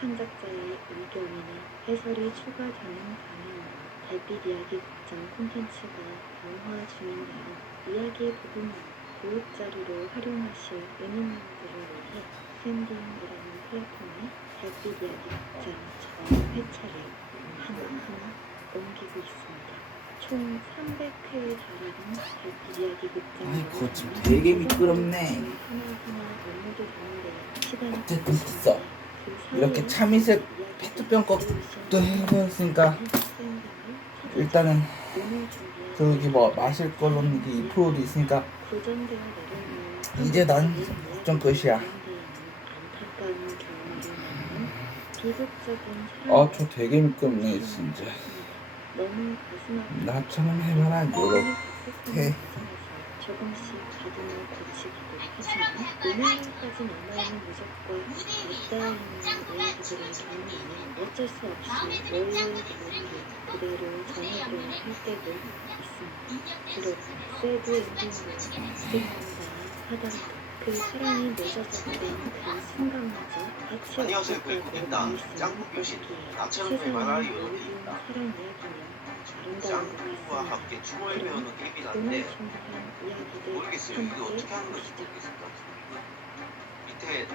창작자의 의견이나 해설이 추가되는 방향으로 달빛 이야기 극장 콘텐츠가 변화 중인데요. 이야기의 부분만 보육자료로 활용하실 은인님들을 위해 샌딩이라는 플랫폼에 달빛 이야기 극장 전 회차를 하나하나 옮기고 있습니다. 총 300회에 달하는 달빛 이야기 극장 아이 그거 참 되게 미끄럽네. 하나하나 업로드 되는데 시간이 어쨌든 됐어. 이렇게 참이슬 페트병 것도 해보였으니까 일단은 저기 뭐 마실 걸로는 이게 2%도 있으니까 이제 난 걱정 끝이야. 저 되게 미끄럽네 진짜. 나처럼 해봐라 요렇게. 조금씩 가슴을 고치기도 하지만 오늘날까지 남아있는 무적과 맞닿아있는 이야기들을 정리하면 어쩔 수 없이 원래의 교리를 그대로 전해드려야 할 때도 있습니다. 비록 새드 엔딩으로 끝난다 하더라도 그 사랑이 맺어졌던 그 순간마저 같이 안녕하세요, 없었고 벨코입니다. 머물러 있는 짱국 교실. 거기에 나처럼 세상의 해봐라 모든 요렇게입니다. 사랑 이야기는 아름다운 것 짱국과 같습니다. 함께 춤을 그럼 배우는 게임이 오늘 나는데 준비한 이야기들 모르겠어요. 이거 함께 어떻게 하는 건지 보시죠. 모르겠습니다. 밑에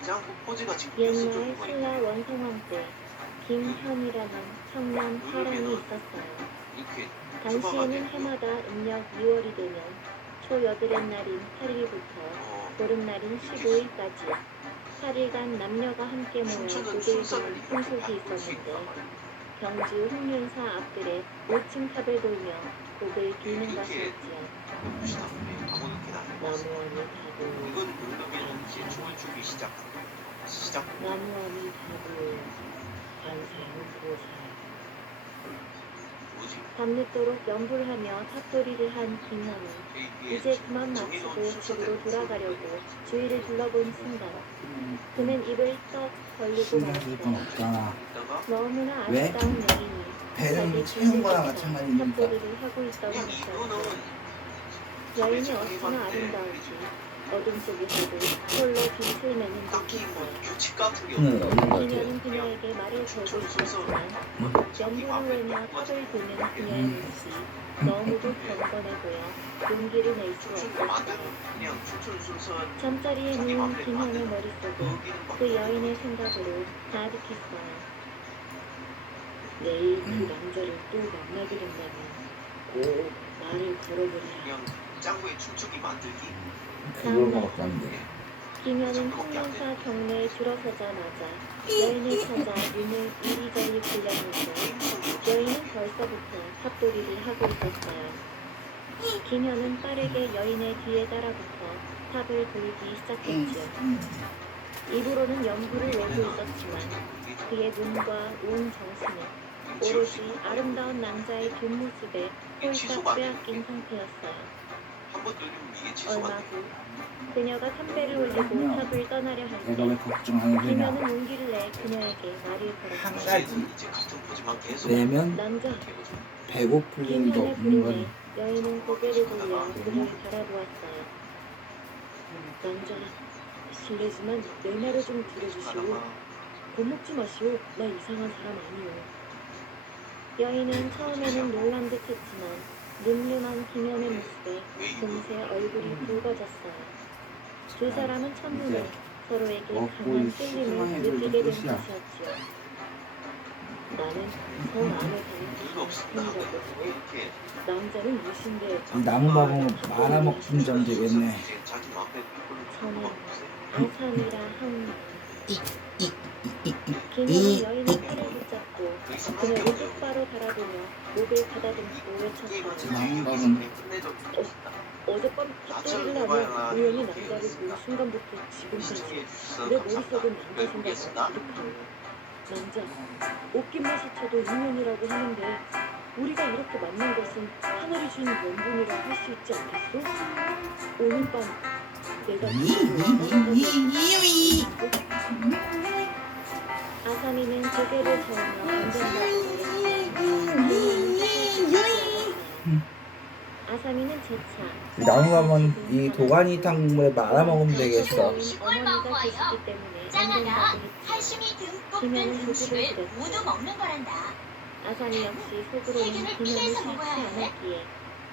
짱국 포즈가 지금 옛날 몇 정도가 신라 있고 원성왕 때 김현이라는 청년 사람이 있었어요. 이렇게 당시에는 해마다 음력 2월이 되면 초8의 날인 8일부터 보름날인 15일까지 8일간 남녀가 함께 모여 춤추는 고개를 춤선을 드는 이렇게 풍속이 바꿀 수 있었는데 있단 말이에요. 경주 홍륜사 앞들에 5층 탑을 돌며 곡을 비는 이렇게 것이었지요. 봅시다. 아무 느낌 안 너무너무 시작. 나무아미 바보 반사는 보살. 뭐지? 밤늦도록 연불하며 탑돌이를 한 김현우. 이제 그만 마치고 집으로 돌아가려고 주위를 둘러본 순간 그는 입을 떡 벌리고 신경 쓸 건 말했다. 없잖아. 이따가 너무나 왜? 아름다운 여인이 배는 채운 거랑 마찬가지니까. 탑돌이를 하고 있던 그냥 것이었다. 이거는 여인이 어찌나 아름다운지 어둠 속에서도 홀로 빛을 내는 딱히 뭐 듯했어요. 규칙 같은 게 응, 없는 없는 것 그녀는 같아. 그녀에게 말을 걸고 있었지만 자기 연분을 마음에 외며 탑을 도는 그녀의 음. 모습이 너무도 경건해 보여 용기를 낼 수 춤추는 만드는 없었어요. 그냥 춤추는 순서는 잠자리에 자기 누운 마음대로 김현의 만드는 머릿속은 거기는 그 여인의 생각으로 가득했어요. 내일 그 남자를 또 만나게 된다면 꼭 말을 걸어버리라. 그냥 짱구의 춤추기 만들기. 그런 거밖에 안 돼. 김현은 풍년사 경내에 들어서자마자 여인을 찾아 눈을 이리저리 굴렸는데 여인은 벌써부터 탑돌이를 하고 있었어요. 김현은 빠르게 여인의 뒤에 따라붙어 탑을 돌기 시작했지요. 입으로는 연구를 외고 있었지만 그의 눈과 온 정신은 오로지 아름다운 남자의 뒷모습에 홀딱 빼앗긴 상태였어요. 한번 들리면 이게 취소가 얼마 돼. 후 그녀가 담배를 올리고 탑을 떠나려 할 내가 왜 때 걱정하는 거냐? 김현은 용기를 내 그녀에게 말을 한 걸었다. 가지. 이제 같은 포즈만 계속 왜냐면 남자. 되거든. 배고플 일도 김현의 없는 부름에 건 여인은 고개를 돌려 그를 바라보았어요. 남자, 실례지만 내 말을 좀 들어주시오. 하다가 겁먹지 마시오. 나 이상한 사람 아니오. 여인은 처음에는 놀란 듯했지만 늠름한 김현의 모습에 금세 얼굴이 붉어졌어요. 두 사람은 첫눈에 서로에게 먹고 강한 있- 끌림을 실망해도 느끼게 된 끝이야. 것이었지요. 나는 성 안에 이유가 가는 없습니다. 편이라고. 이렇게 남자는 무신데 이 나무밥은 말아먹힌 점 되겠네. 이제 자기 마음에 저는 들고 아산이라 합니다. 김현은 여인의 팔을 붙잡고 그녀를 똑바로 바라보며 목을 가다듬고 외쳤어요. 나무밥은 어젯밤 탑돌이를 하며 우연히 남자를 본 순간부터 지금까지 내 머릿속은 남자 생각이 가득하오. 남자, 옷깃만 스쳐도 인연이라고 하는데 우리가 이렇게 만난 것은 하늘이 주는 명분이라 할 수 있지 않겠소? 오늘 밤 내가 아사미는 고개를 저으며 언젠가 아사미는 재차 나무밥은 이 도가니탕 국물에 말아먹으면 되겠어. 어머니가 계시기 때문에 짜다가 언젠가 칼슘이 듬뿍 든 김현은 음식을 고기를 모두 먹는 거란다. 아사미 역시 속으로는 세균을 김현이 피해서 싫지 먹어야 해. 않았기에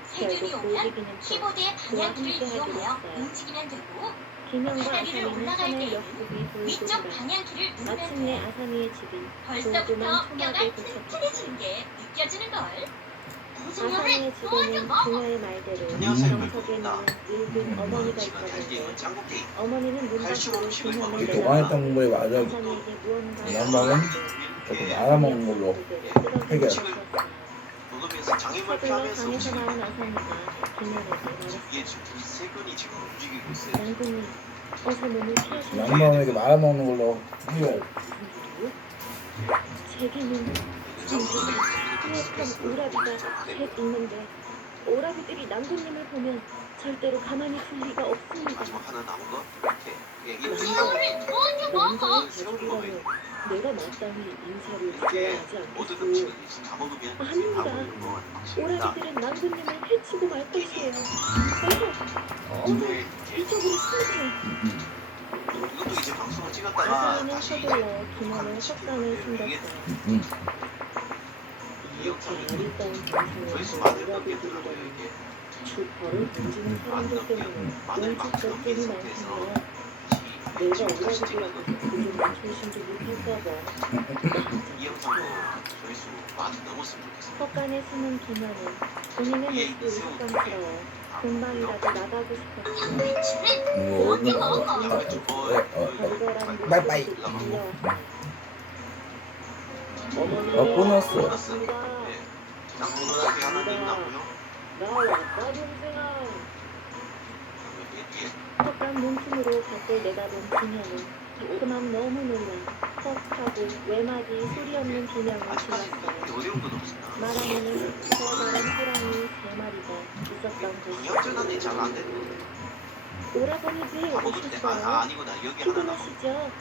세균이 결국 오면 보이기는 또 키보드의 그와 방향키를 함께 하기로 이용하여 했어요. 움직이면 되고 김현과 사다리를 아사미는 올라갈 하늘 때에는 옆구리 돌고 위쪽 돌아 방향키를 누르면 마침내 돼. 아사미의 집이 벌써부터 조그만 뼈가 초막에 도착했다. 튼튼해지는 게 느껴지는 걸. 아사미의 집에는 그녀의 말대로 안녕하세요. 정석에 누운 늙은 어머니가 있었는데 짱구 게임. 어머니는 문 밖으로 김현을 이 내다봐 도가니탕 국물에 맞아. 아사미에게 무언가 양방은 조금 말아먹는 걸로 해결. 녹음에서 장애물 서둘러 피하면서 방에서 움직이고 나온 아사미가 김현에게 말했다. 이게 지금 세균이 지금 움직이고 있어요. 양군이 어서 몸을 피하시오. 양방에게 말아먹는 걸로 해결. 제게는 정신이 하얗던 오라비가 셋 있는데 오라비들이 남군님을 보면 절대로 가만히 둘 리가 없습니다. 마지막 하나 남은 거 이렇게 얘기해 새우를 먼저 먹어. 남자의 가족이라면 내가 마땅히 인사를 드려야 하지 모든 않겠소. 음식을 다 먹으면 아닙니다. 다 먹는 거 확실하다. 오라비들은 남군님을 해치고 말 것이에요. 어서 근데 이쪽으로 숨으세요. 이것도 이제 방송을 찍었다가 아사미는 다시 서둘러 김현을 석관에 숨겼어요. 이 영상이 아리따운 조회수 방송을 많은 분들이 오라비들이라니 이게 주파를 던지는 사람들 때문에 많은 온갖 방송 걱정이 계속해서 많군요. 내가 오라비들하고 그정도 조심도 못할까봐. 이 영상도 조회수 많이 넘었으면 좋겠어. 석간에 숨은 김현은 본인의 모습이 석간스러워 금방이라도 나가고 싶었지만 걸걸한 빠이빠이. 모습이 들려왔어요. 보너스. 네. 장군한테 하나 있나고요? 나 왔다 동생아. 뒤에 석간 문틈으로 밖을 내다본 김현은 그만 너무 놀라 헉 하고 외마디 소리 없는 두 명을 아직까지 지났어요. 어려운 건 없습니다. 말하면은 커다란 호랑이 3마리가 있었던 영양전환이 곳이죠. 잘 안 됐는데. 오라버니들 다 먹을 때 오셨어요? 아니구나. 여기 하나 남아. 피곤하시죠?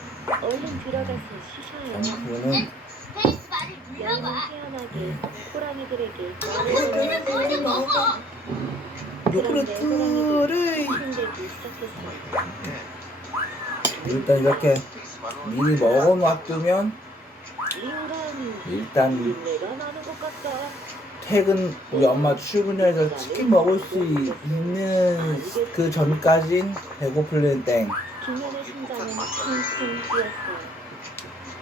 얼른 들어가서 쉬셔요. 장수는 페이스 말을 양은 눌러봐. 태연하게 호랑이들에게 먼저 먹어. 요구르트를 힘들기 시작했어요. 예. 일단 이렇게 미리 먹어놔두면 이 호랑이 일단 내가 나는 것 같다. 퇴근 우리 엄마 출근 전에서 치킨 먹을 수 있는 그 전까진 배고플는 땡. 김연의 심장은 쿵쿵 뛰었어요.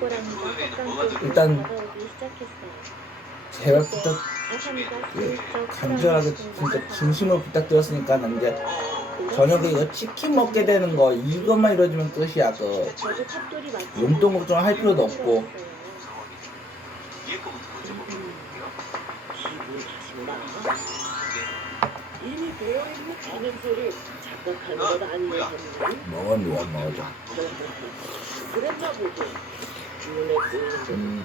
호랑이가 헛간 일단 다가오기 시작했어요. 제발 부탁 아사미가 예, 슬쩍 간절하게 호랑이 손을 진짜 진심으로 부탁드렸으니까 난 이제 어. 저녁에 이거 치킨 먹게 되는 거 이것만 이루어지면 끝이야. 그 저도 탑돌이 맞지. 용돈 걱정할 필요도 없고. 위에 거부터 먼저 먹을게요. 기분 탓인가? 이미 배어있는 가면서를 착각하는 건 뭐야? 아니었니? 먹었는데 안 먹어줘. 그랬나 보지. 눈에 보이는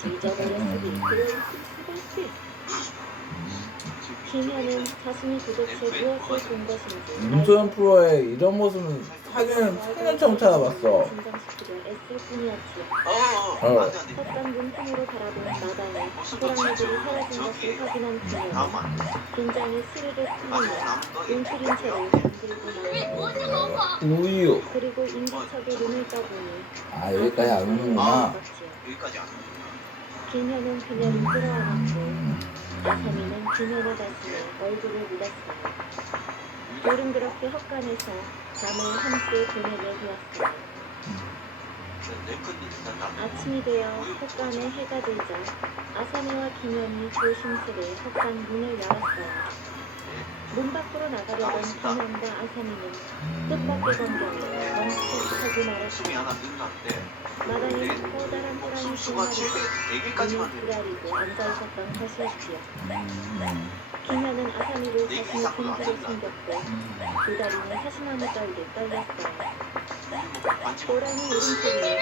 찢어버렸으니 그럴 수밖에. 김현은 자신이 도대체 무엇을 본 것인지 윤소연 프로의 이런 모습은 사귀는 3년째 못 찾아봤어. 진정시키려 애쓸 뿐이었지요. 어. 안 돼, 안 돼. 헛간 눈통으로 바라본 마당에 호랑이들이 사라진 것을 확인한 그녀는 다음 안 돼. 긴장이 스르르 아직 풀리며 남은 거 움츠린 채로 잠들고 말았어요. 먼저 먹어. 우유. 그리고 인기척에 눈을 떠보니 아 여기까지 안 오는구나. 먹었지요. 여기까지 안 돼. 김현은 그녀를 끌어안았고 아사미는 김현의 가슴에 얼굴을 묻었어요. 둘은 그렇게 헛간에서 밤을 함께 보내게 되었어요. 랭크는 일단 나. 아침이 되어 헛간에 해가 들자 아사미와 김현이 조심스레 헛간 문을 열었어요. 문 밖으로 나가려던 김현과 아사미는 뜻밖의 광경에 멈칫하고 말았어요. 숨이 하나 늘어났는데 마당에 커다란 호랑이 수가 700, 100일까지만 눈을 되면 기다리고 앉아있었던 것이었지요. 김현은 아사미로 자신의 빈털을 숨겼고 두 다리는 사시나무 떨듯 떨렸어요. 호랑이 울음소리에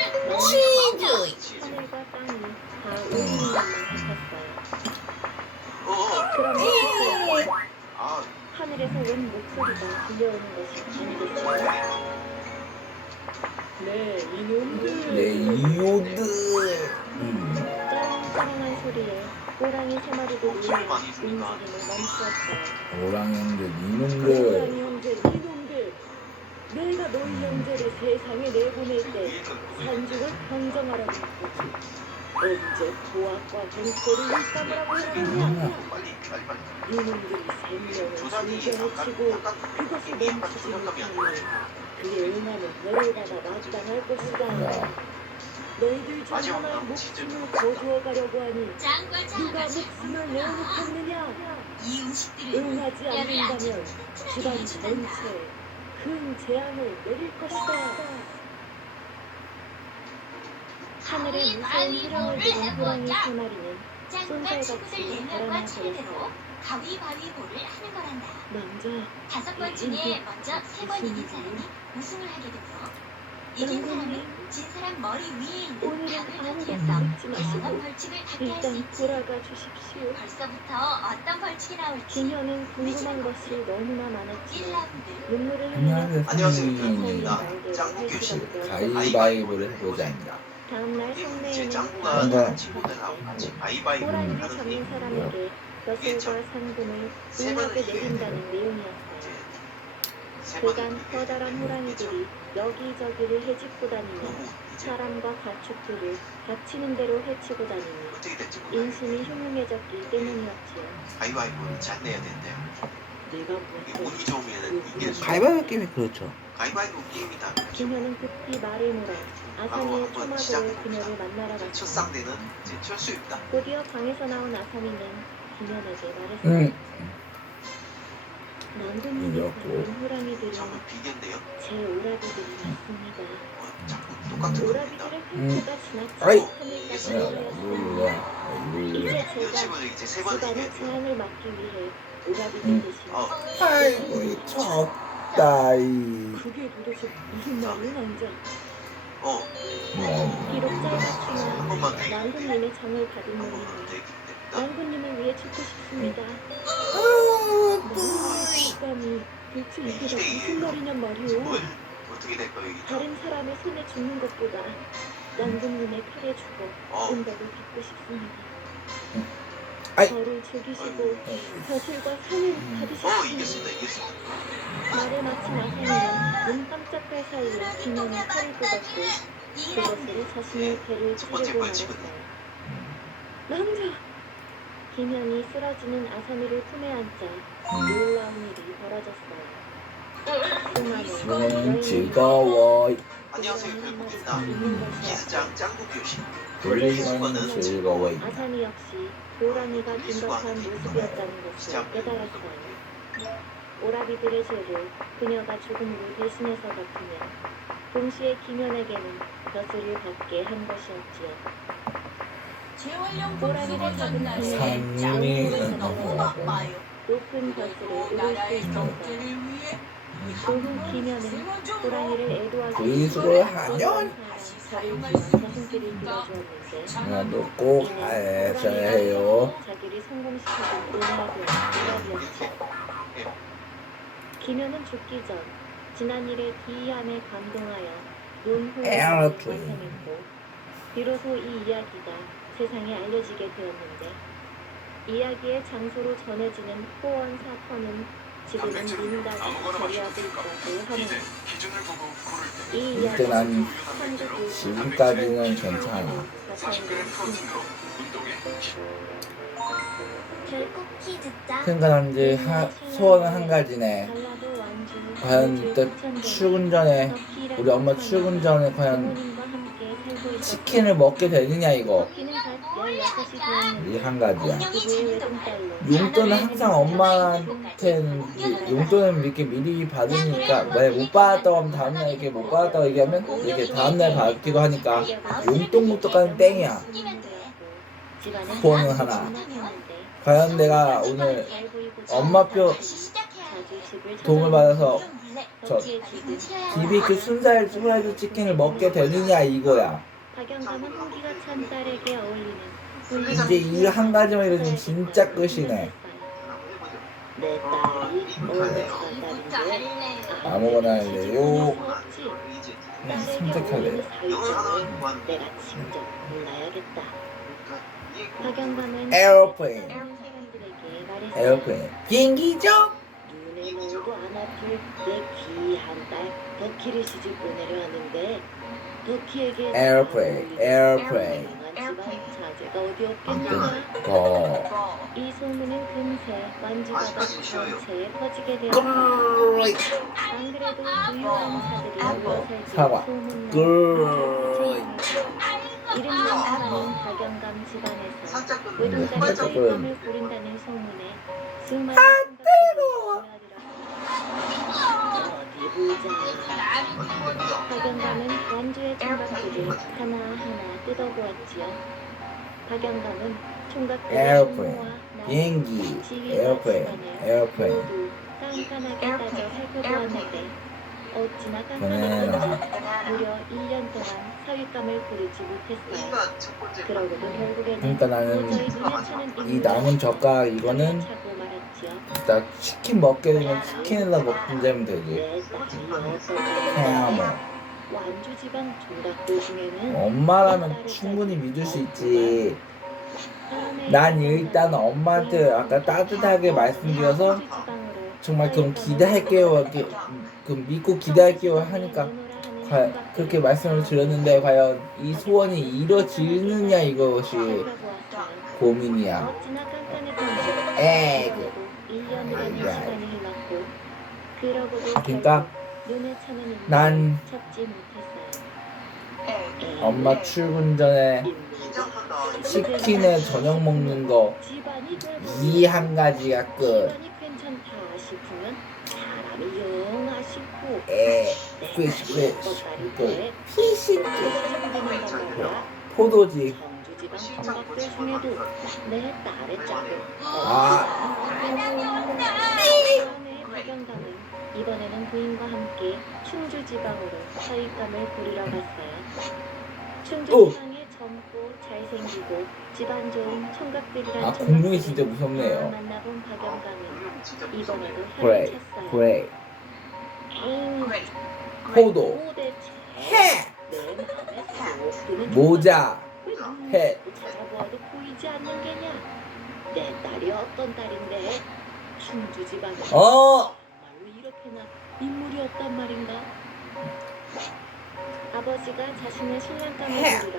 하늘과 땅이 다 울리는 것만 같았어요. 그런데 그때 아, 하늘에서 웬 목소리가 들려오는 것이 아니겠어요? 네, 이놈들. 네 이오드. 짜랑짜랑한 소리에 호랑이 3마리도 목소리 많이 움직임을 주니까. 멈추었어요. 호랑이 형제 이놈들. 호랑이 형제, 이놈들. 내가 너희 형제를 세상에 내보낼 때 위에 거 산중을 평정하라고 했거지. 언제 보아과 갱포를 일삼으라고 했느냐? 빨리. 이놈들이 생명을 조작이 진정을 치고 그것을 멈추지 못하니 그에 응하는 벌을 받아 마땅할 것이다. 야, 너희들 중 마지막 하나의 나무 목숨을 거두어 가려고 하니 짱걸 누가 장아찌. 목숨을 내놓겠느냐? 이 음식들이 응하지 뼈를 아주 않는다면 튼튼하게 집안 해준단다. 전체에 큰 재앙을 내릴 것이다. 하늘에 무서운 흐름을 들은 호랑이 3마리는 짱걸 친구들 손살같이 4명과 달아나 차례대로 버렸어요. 가위바위보를 하는 거란다. 남자, 5번 중에 먼저 3번 이긴 사람이 우승을 하게 되고 이긴 사람은 진 사람 머리 위에 있는 오늘은 닭을 아무것도 던지면서 묻지 마시고 다양한 벌칙을 받게 할 수 일단 있지. 돌아가 주십시오. 벌써부터 어떤 벌칙이 나올지 김현은 궁금한 것이 너무나 많았지만 1라운드 눈물을 흘리며 안녕하세요. 안녕하세요. 나 아사미의 짱구 교실 말대로 가위바위보를 해보자입니다. 다음날 제 성내에는 짱구가 친구들하고 같이 바이바이를 호랑이를 하는 잡는 게 사람에게 벼슬과 상금을 은하게 내린다는 내용이었어요. 그간 커다란 호랑이들이 여기저기를 헤집고 다니며 사람과 가축들을 닥치는 대로 해치고 다니니 어떻게 될지 몰라요. 인심이 흉흉해졌기 때문이었지요. 가위바위보는 잘 내야 된대요. 내가 이게 운이 좋으면 이길 수. 가위바위보 게임이 그렇죠. 가위바위보 게임이다. 김현은 급히 말을 몰아 아사미의 토마도로 그녀를 만나러 첫 갔어요. 상대는 이제 철수입니다. 곧이어 방에서 나온 아사미는 김현에게 말했어요. 남군님이 이겼고. 잡은 호랑이들이 저는 비견데요. 제 오라비들이 맞습니다. 자꾸 똑같은 겁니다. 오라비들의 횡포가 아이. 지나쳐 야, 하늘까지 올라왔어요. 몰라. 이제 이런 제가 식으로 이제 세 번 집안의 이겨야 돼요. 재앙을 막기 위해 오라비들 대신 아이고 이 졌다 이. 그게 도대체 무슨 말이야 남자? 비록 한 짧았지만 번만 더 왕군님의 정을 받은 한 번만 몸이니 더 얘기했다. 왕군님을 위해 죽고 싶습니다. 감히 도대체 이게 다 무슨 말이냔 말이오. 뭘 어떻게 될까요 이게? 다른 사람의 손에 죽는 것보다 왕군님의 칼에 죽어 응답을 받고 싶습니다. 아이. 저를 죽이시고 벼슬과 산을 받으셨습니다. 이겼습니다 이겼습니다. 말을 마친 아사히는 눈 깜짝할 사이에 김연이 칼을 꽂았고 그것으로 자신의 배를 첫 번째 찌르고 벌칙은 말았어요. 남자! 김연이 쓰러지는 아사미를 품에 안자 놀라운 일이 벌어졌어요. 수고는 즐거워. 안녕하세요 별국입니다. 기스장 짱구교시. 돌리는 즐거워. 아사미 역시 호랑이가 긴박한 모습이었다는 것을 깨달았어요. 오라비들의 죄를 그녀가 조금으로 대신해서 갚으며 동시에 김연에게는 벼슬을 받게 한 것이었지요. 재활용품 호랑이를 잡은 상민이 김연은 너무 바빠요. 높은 벼슬을 얻을 수 나라의 있었어요. 경제를 위해 조후 김연은 호랑이를 애도하기 분수를 하면 자신끼리 빌어주었는데 나도 꼭 하셔야 해요. 자기를 성공시켜준 오라비였죠. 김연은 죽기 전 지난 일의 기이함에 감동하여 논호를 완성했고 비로소 이 이야기가 세상에 알려지게 되었는데 이야기의 장소로 전해지는 호원 사터는 지금은 민가가 자리하고 있다고 하는 이 이때 이야기는 난 한국의 지금까지는 괜찮아. 결국 키 듣자. 생각한 지 소원은 한 가지네. 전라도 완주 과연 이때 출근 전에 우리 엄마 출근 전에 과연 부모님과 함께 살고 있었고 치킨을 먹게 되느냐 이거. 키는 갓 16이 되었는데 이 한 가지야. 그의 외동딸로 용돈은 항상 엄마한테는 용돈은 이렇게 미리 받으니까 왜 못 받았다고 하면 다음날 이렇게 못 받았다고 얘기하면 이렇게 다음날 받기도 하니까 용돈부터까지는 땡이야. 후원은 하나. 과연 내가 오늘 엄마표 도움을 받아서 저 BBQ 순살 후라이드 치킨을 먹게 되느냐 이거야. 박영감은 홍기가 찬 딸에게 어울리는 이제 이 한 가지만 이러면 진짜 끝이네. 내 딸이 어느 딸인데 아무거나 할래요. 딸에게 선택할래요. 어울리는 사위점을 내가 직접 몰라야겠다. 박영감은 에어플레인. 사람들에게 말했어요. 에어플레인. 비행기죠? 눈에 넣어도 안 아플 내 귀한 딸 덕희를 시집 보내려 하는데 덕희에게 에어플레인. 에어플레인. 자제가 어디 아무튼 없겠느냐. 더. 이 소문은 금세 만주바다 전체에 퍼지게 되었다. 꿀. 안 그래도 유효한 사들이 모여 사과. 살기 소문난 꿀. 이름 명사는 박영감 집안에서 살짝 외동딸의 살짝 사육감을 부린다는 소문에 수많은 뜨거워. 어디 보자. 박영감은 완주의 총각들을 하나하나 뜯어보았지요. 박영감은 총각들의 에어플레인. 소모와 비행기. 지휘와 에어플레인. 집안을 에어플레인. 모두 깐깐하게 따져 살펴보았는데 어찌나 보내라. 깐깐했던지 무려 1년 동안 사윗감을 고르지 못했어요. 인간 첫 번째 그러고도 결국에는 그러니까 나는 도저히 눈에 차는 이 인물을 남은 젓가락 이거는 차고 말았지요. 나 치킨 먹게 되면 치킨에다 먹든지 하면 되지. 내 딸이 그냥 뭐 완주 지방 총각들 중에는 엄마라면 충분히 믿을 수 있지. 난 일단 엄마한테 아까 따뜻하게 말씀드려서 정말 그럼 기대할게요. 이렇게 그럼 믿고 기대할게요 하니까 그렇게 말씀을 드렸는데 과연 이 소원이 이루어지느냐 이것이 고민이야. 어찌나 깐깐했던지 에이. 1년이라는 시간이 흘렀고 그러고도 그러니까 눈에 차는 인물을 난 찾지 못했어요. 엄마 출근 전에 치킨에 저녁 먹는 거 이 한 가지가 끝. 시간이 괜찮다 싶으면 사람이 영아 싶고 피시 딸인데 피시 말이야. 포도지. 성주지방 총각들 중에도 내 딸의 짝을 아. 박영감은 이번에는 부인과 함께 충주 지방으로 서익감을 부리러 갔어요. 충주 지방에 젊고 잘생기고 집안 좋은 총각들이란 아 공룡이 진짜 무섭네요. 만나본 박영감은 진짜 이번에도 그레이 혀를 찼어요. 그레이 그레이. 포도 도대체 해 내 맘에 쏙 드는 모자 왜 해 찾아보아도 보이지 않는 게냐? 내 딸이 어떤 딸인데 충주 지방에 어 정말로 이렇게나 인물이 없단 말인가? 아버지가 자신의 신랑감을 부리러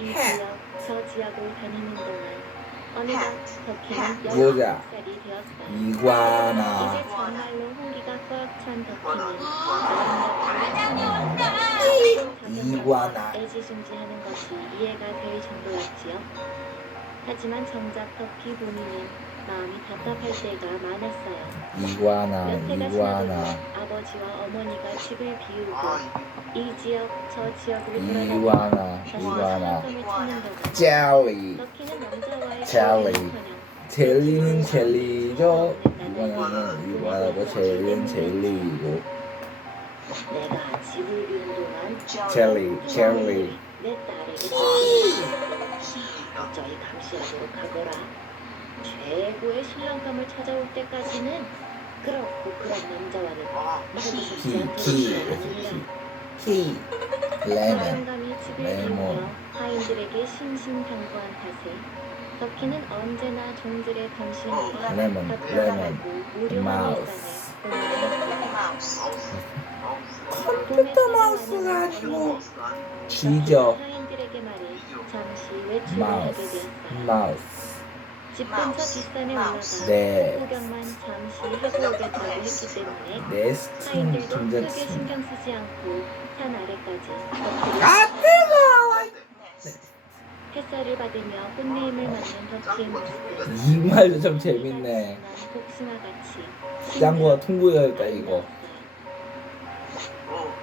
이 지역 저 지역을 다니는 동안 어느덧 덕희는 모자 19살이 되었어요. 이구아나 이제 정말로 홍기가 꽉 찬 덕희는 이구아나. 애지중지하는 것이 이해가 될 정도였지요. 하지만 정작 덕희 본인은 마음이 답답할 때가 많았어요. 이구아나 몇 해가 이구아나 지나도록 아버지와 어머니가 집을 비우고 아 이 지역 저 지역을 돌아다니며 이구아나 다시 이구아나 신랑감을 찾는 동안 젤리 덕희는 남자와의 젤리. 관계는커녕 젤리는 젤리죠. 이거는 이거하고 젤리는 젤리이고 내가 집을 비운 동안 젤리 내 딸에게 어쩌이 감시하도록 하거라. 최고의 신랑감을 찾아올 때까지는 그렇고 그런 남자와는 키 레몬 박영감이 집을 레몬. 비우며 하인들에게 신신당부한 탓에 덕희는 언제나 종들의 감시인과 레몬 답답하고 무료한 마우스. 일상을 마우스. 컴퓨터 마우스가 아니고 쥐죠. 하인들에게 말해 잠시 외출을 마우스 하게 되었어요. 마우스 집 근처 뒷산에 올라가 네 구경만 잠시 하고 오겠다고 했기 때문에 네스팅 하인들도 크게 김장치 신경 쓰지 않고 산 아래까지 아 뜨거워 햇살을 받으며 꽃내음을 맞는 덕희의 모습. 이 말도 좀 재밌네. 복숭아같이 짱구가 통보해야겠다 이거.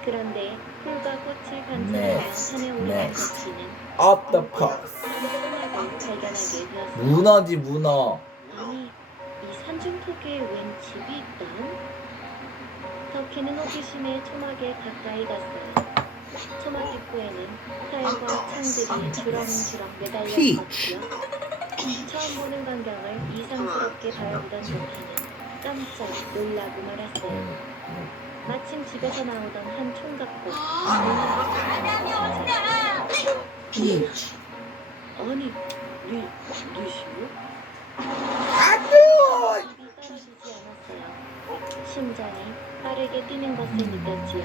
그런데 풀과 꽃을 관찰하며 네, 산에 올라간 네. 덕희는 octopus 소막을 발견하게 되었습니다. 문어지 문어. 아니, 이 산중턱에 웬 집이 있던? 덕희는 호기심에 초막에 가까이 갔어요. 초막 입구에는 칼과 창들이 주렁주렁 매달려 피치. 있었고요. 처음 보는 광경을 이상스럽게 바라보던 덕희는 깜짝 놀라고 말았어요. 마침 집에서 나오던 한 총각과 피치. 아니, 뉘시오? 아 뜨거워. 입이 떨어지지 않았어요. 심장이 빠르게 뛰는 것을 느꼈지요.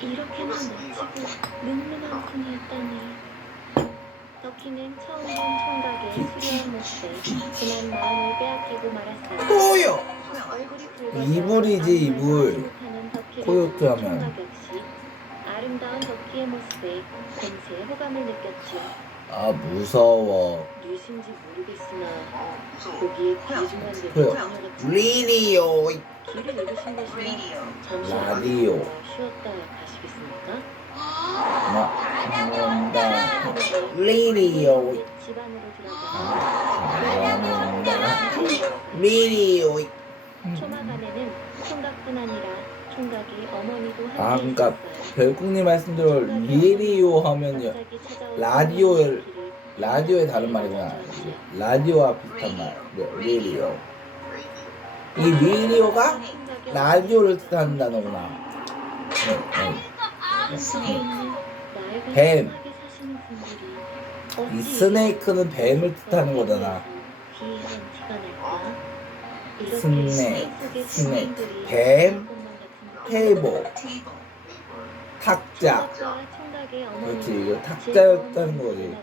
이렇게나 멋지고 늠름한 분이었다니. 덕희는 처음 본 총각의 수려한 모습에 그만 마음을 빼앗기고 말았어요. 또요. 얼굴이 붉어서 이불이지, 아무 이불. 말도 못하는 덕희를 코요트 본 하면. 총각 역시 아름다운 덕희의 모습에 금세 호감을 느꼈지요. 아 무서워. 누신지 모르겠으나 거기에 귀중한 데 왜요? 자녀 같은 리리오 길을 잃으신 것이면 Radio. 잠시 라디오. 쉬었다 가시겠습니까? 나온다. 리리오 집 안으로 들어가 나온다. 리리오. 초막 안에는 총각뿐 아니라 총각이 어머니도 함께 아, 그러니까 있었어요. 별국님 말씀대로 리리오 하면요 갑자기 찾아온 라디오를- 덕희를 라디오의 다른 말이구나. 라디오와 비슷한 말. 네, 리리오. 이 리리오가 라디오를 뜻하는 단어구나. 뱀. 이 스네이크는 뱀을 뜻하는 거잖아. 스네이크. 뱀, 테이블, 탁자. 그렇지, 이거 탁자였다는 거지.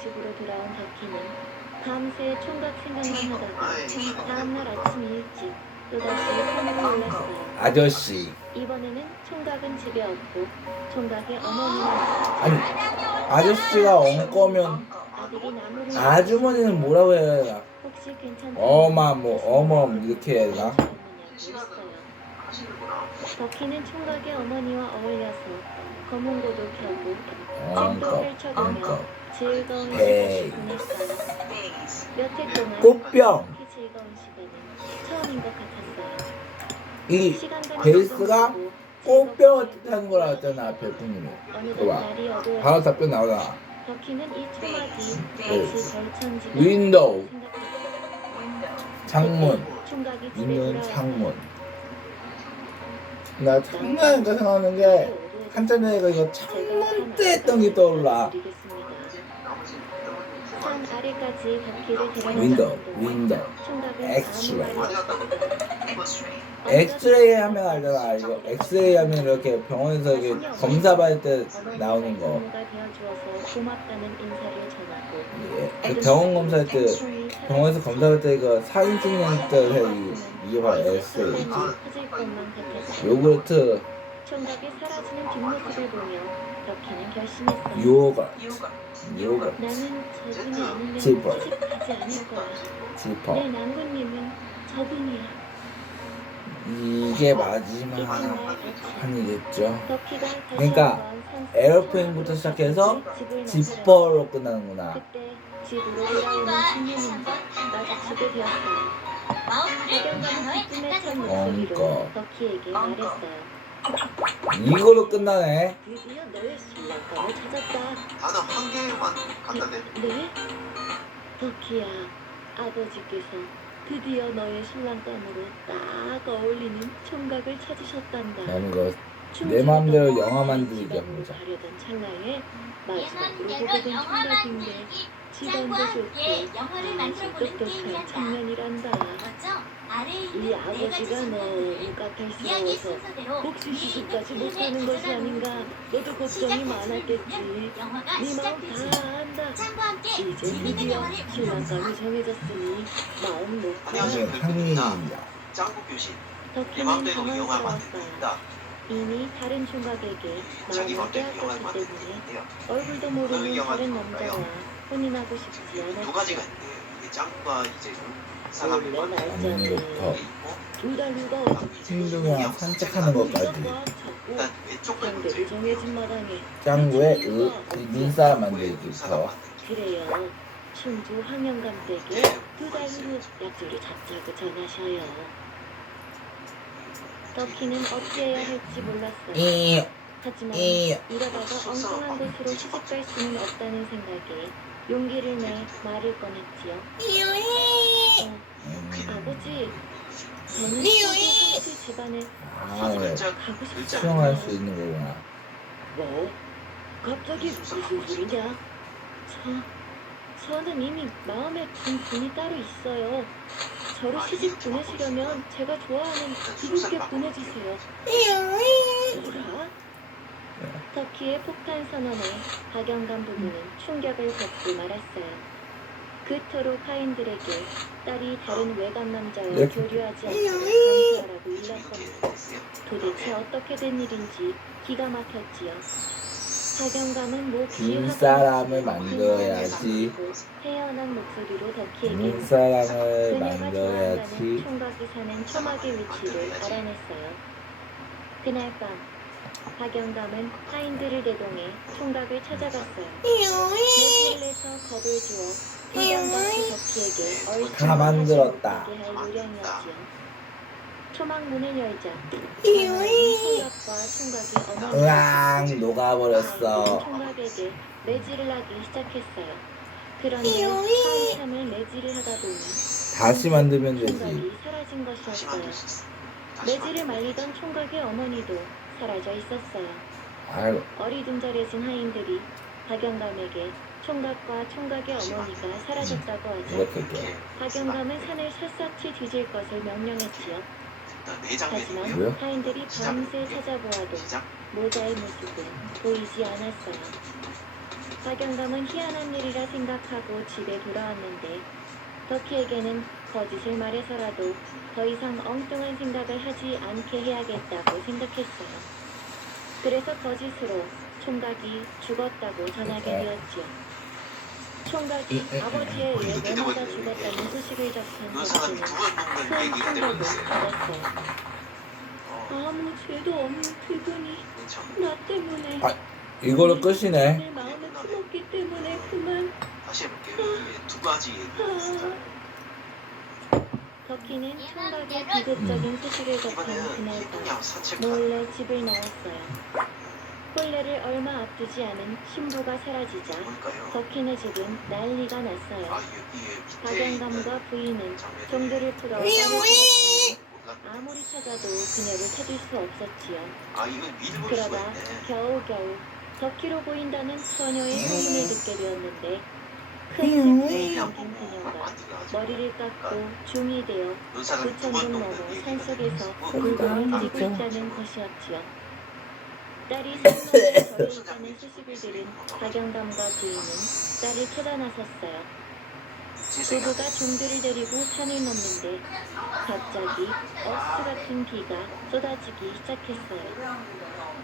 집으로 돌아온 덕희는 밤새 총각 생각만 하다가 다음날 아침 일찍 또다시 산으로 올랐어요. 아저씨. 이번에는 총각은 집에 없고 총각의 어머니는 아니, 아저씨가 엉거면 아들이 나무를 아주머니는 뭐라고 해야 되나? 혹시 괜찮다면 어멈 이렇게 해야 되나? 덕희는 총각의 어머니와 어울려서 검은고도 켜고 책도 엉거, 펼쳐보며 엉거. 즐거운 에이. 시간을 보냈어요. 몇 해 동안 꽃병. 그렇게 즐거운 시간은 처음인 것 같았어요. 이 시간과 베이스가 노동하고 꽃병을 뜻하는 거라 했잖아 별풍님이. 어느덧 봐봐. 날이 어두워 바로 답변 나오잖아. 덕희는 이 초막이 네. 마치 별천지가 윈도우. 생각했다. 창문. 총각이 집에 있는 돌아왔다. 창문. 나 창문하니까 생각하는 게 한참 전에 이거 창문 때 했던 게 떠올라. 산 아래까지 덕희를 데려다 윈도우. 총각은 엑스레이. 아무 말 엑스레이 하면 알잖아. 이거 엑스레이 하면 이렇게 병원에서 이게 검사받을 때 나오는 거. 전무가 되어주어서 고맙다는 인사를 전하고 예. 그 병원 검사할 때 병원에서 검사할 때 이거 사진 찍는 때 이게 바로 엑스레이지. 터질 것만 같았다. 요구르트, 총각이 사라지는 뒷모습을 보며 덕희는 결심했다. 요거트, 나는 저분이 아니면 지퍼. 수집하지 않을 거야. 지퍼. 내 낭군님은 저분이야. 이게 마지막 판이겠죠. 덕희가 다시 그러니까 한번 산속 에어플레인부터 시작해서 집을 지퍼로 끝나는구나. 그때 집으로 돌아오는 신님은 마주치게 되었어요. 박영감은 기쁨에 찬 목소리로 그러니까. 덕희에게 말했어요. 이걸로 끝나네. 드디어 너의 신랑감을 찾았다. 단어 한 개만 갖다 대. 네? 덕희야, 아버지께서 드디어 너의 신랑감으로 딱 어울리는 총각을 찾으셨단다. 나는 이거 내 마음대로 영화 만들기 해보자. 가려던 찰나에 마지막으로 예만 보게 내가 된 영화 총각인데 만들기 집안도 짱과 좋고 함께 영화를 만들어 보는 똑똑한 게임이란다. 청년이란다. 먼저 아래에 이 있는 네 가지 아버지가 장면들을 너무 이야기 까탈스러워서 순서대로 혹시 위에 시집까지 있는 못하는 그림에 것이 가져다 아닌가. 놓으면 너도 걱정이 시작 많았겠지. 버튼을 영화가 네 마음 시작되지. 다 안다. 짱과 함께 이제 재밌는 드디어 영화를 신랑감이 정해졌으니 마음 놓고. 이게 한민입니다. 짱구 교신. 내 덕희는 맘대로 영화 만들 수 당황스러웠어요. 있다. 이미 다른 총각에게 자기 마음을 맘대로 영화 빼앗겼기 만들 수 때문에 있대요. 얼굴도 모르는 다른 남자와 혼인하고 싶지 두 않았지. 가지가 있는데 이게 짱구가 이제 사람을 원래 만드는 날짜는 아니부터 게 있고 두 달 후가 hindu랑 산책하는 것까지. 일단 왼쪽 걸 먼저 상대를 정해진 마당에 짱구의 눈살 만들기부터. 그래요. 충주 황영감댁에 두 달 후 약속을 잡자고 전하셔요. 덕희는 어찌해야 할지 몰랐어요. 하지만 이러다가 엉뚱한 곳으로 시집갈 수는 없다는 생각에 용기를 내 말을 꺼냈지요. 아버지, 저는 한치 집안에 아, 가고 싶지 수용할 수 않아요. 있는 거구나. 뭐? 갑자기 무슨 소리냐? 저는 이미 마음에 든 분이 따로 있어요. 저를 시집 보내시려면 제가 좋아하는 그분께 보내주세요. 뭐라? 터키의 폭탄 선언에 박영감 부부는 충격을 받고 말았어요. 그토록 하인들에게 딸이 다른 외간 남자와 네. 교류하지 않도록 감시하라고 일렀거든요. 이렇게 됐어요. 도대체 어떻게 된 일인지 기가 막혔지요. 박영감은 목 눈사람을 만들어야지. 태연한 목소리로 덕희에게 눈사람을 그녀가 좋아한다는 만들어야지. 총각이 사는 초막의 위치를 알아냈어요. 그날 밤 박영감은 하인들을 대동해 총각을 찾아갔어요. 매질을 내서 겁을 주어 성경같이 덕희에게 얼추 다 만들었다. 할 요령이었지요. 초막 문을 열자 총각과 총각이 어머니 으앙 녹아버렸어. 총각에게 매질을 하기 시작했어요. 그런데 한참을 매질을 하다 보니 다시 만들면 되지. 총각이 사라진 다시 것이었어요. 만들 수 있어. 다시 매질을 말리던 총각의 어머니도 사라져 있었어요. 아이고, 어리둥절해진 하인들이 박영감에게 총각과 총각의 어머니가 사라졌다고 하자 이렇게 이렇게 돼. 박영감은 산을 샅샅이 뒤질 것을 명령했지요. 일단 네 장면이고요. 하지만 뭐요? 하인들이 밤새 찾아보아도 시작. 모자의 모습은 보이지 않았어요. 박영감은 희한한 일이라 생각하고 집에 돌아왔는데 덕희에게는 거짓을 말해서라도 더 이상 엉뚱한 생각을 하지 않게 해야겠다고 생각했어요. 그래서 거짓으로 총각이 죽었다고 전하게 되었지요. 총각이 아버지에 의해 내마다 죽었다는 소식을 접한 그 사람이 덕희는 두번 먹는 큰 얘기를 때문에 충격을 있어요. 받았어요. 어, 아무 죄도 없는 그분이 그렇죠. 나 때문에 아, 이걸로 끝이네. 내 마음에 품었기 때문에 그만. 다시 해볼게요. 이게 두 가지 얘기가 있어요. 덕희는 총각의 비극적인 소식을 접한 이번에는 그날 밤 이동양 사찰 몰래 집을 나왔어요. 혼례를 얼마 앞두지 않은 신부가 사라지자 뭘까요? 덕희네 집은 난리가 났어요. 아 이게 밑에 박영감과 부인은 있는 장면이 종교를 풀어 딸을 찾았지만 몰랐네. 아무리 찾아도 그녀를 찾을 수 없었지요. 아 이건 위를 볼 수가 그러다 있네. 겨우겨우 덕희로 보인다는 처녀의 소문을 듣게 되었는데 큰 그냥 슬픔을 담긴 보고 그녀가 안 들어가지고. 머리를 깎고 중이 되어 그 사람 두 9,000동 번 넘어 넘는 산속에서 얘기는 물건을 뛰고 진짜. 있다는 것이었지요. 딸이 산속에 절에 있다는 소식을 들은 박영감과 부인은 딸을 찾아 나섰어요. 부부가 종들을 데리고 산을 넘는데 갑자기 억수 같은 비가 쏟아지기 시작했어요.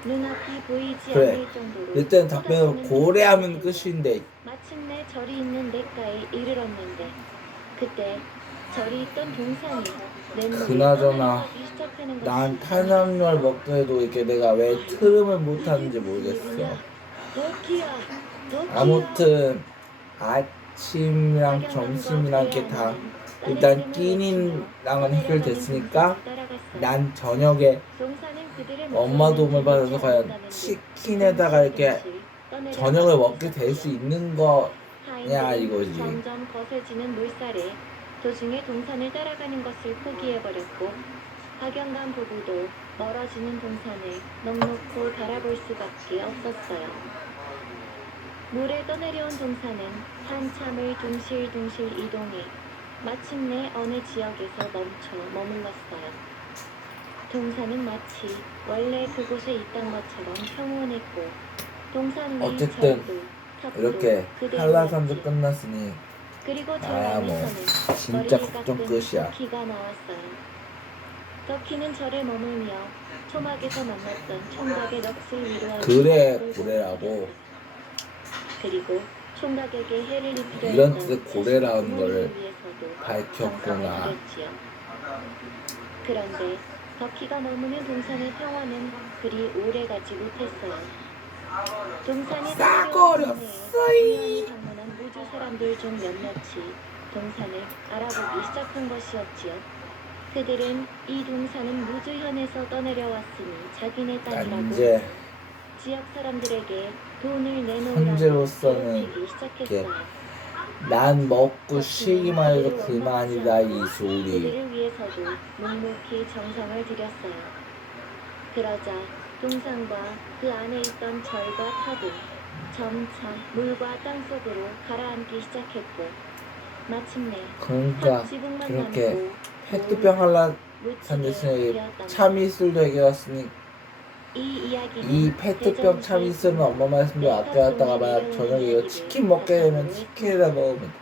눈앞이 보이지 그래. 않을 정도로 일단 답변을 쏟아지는 고래하면 비가 끝인데 마침내 절이 있는 냇가에 이르렀는데 그때 절이 있던 동산이 냇물에 그나저나 떠내려가기 시작하는 것이 난 탄산물 먹더라도 이렇게 내가 왜 트름을 못하는지 모르겠어. 덕희야, 덕희야. 아무튼 아침이랑 점심이랑 이렇게 다 일단 끼니랑은 해결됐으니까 난 저녁에 엄마 도움을 받아서 과연 치킨에다가 이렇게 저녁을 먹게 될 수 있는 거냐 이거지. 점점 거세지는 물살에 도중에 동산을 따라가는 것을 포기해버렸고 박영감 부부도 멀어지는 동산을 넉넉히 바라볼 수밖에 없었어요. 물에 떠내려온 동산은 한참을 둥실둥실 이동해 마침내 어느 지역에서 멈춰 머물렀어요. 동산은 마치 원래 그곳에 있던 것처럼 평온했고 동산 위 어쨌든 절도, 탑도 이렇게 그대로였지. 한라산도 끝났으니 그리고 절 아, 뭐, 안에서는 진짜 머리를 걱정 깎은 끝이야. 덕희가 나왔어요. 덕희는 절에 머물며 초막에서 만났던 총각의 넋을 위로하는 그래 마음을 고래라고 보았어요. 그리고 총각에게 해를 입히려 이런 했던 뜻의 고래라는 자신의 거를 부모를 위해서도 밝혔구나. 정성을 들였지요. 그런데 덕희가 머무는 동산의 평화는 그리 오래가지 못했어요. 동산이 싸거렸어이. 우연히 방문한 무주 사람들 중 몇몇이 동산을 알아보기 시작한 것이었지요. 그들은 이 동산은 무주현에서 떠내려왔으니 자기네 땅이라고 이제 지역 사람들에게 돈을 내놓으라고 현재로서는 괴롭히기 시작했어요. 난 먹고 쉬기만 해도 그만이다 이 소리. 그들을 위해서도 묵묵히 정성을 들였어요. 그러자 동산과 그 안에 있던 절과 탑은 점차 물과 땅 속으로 가라앉기 시작했고 마침내 그러니까 탑 지붕만 그렇게 남고 페트병 한라산 묻히게 대신에 되었답니다. 참이슬도 해결했으니 이 페트병 참이슬은 엄마 말씀도 아껴놨다가 만약 저녁에 이거 치킨 먹게 되면 치킨에다 먹으면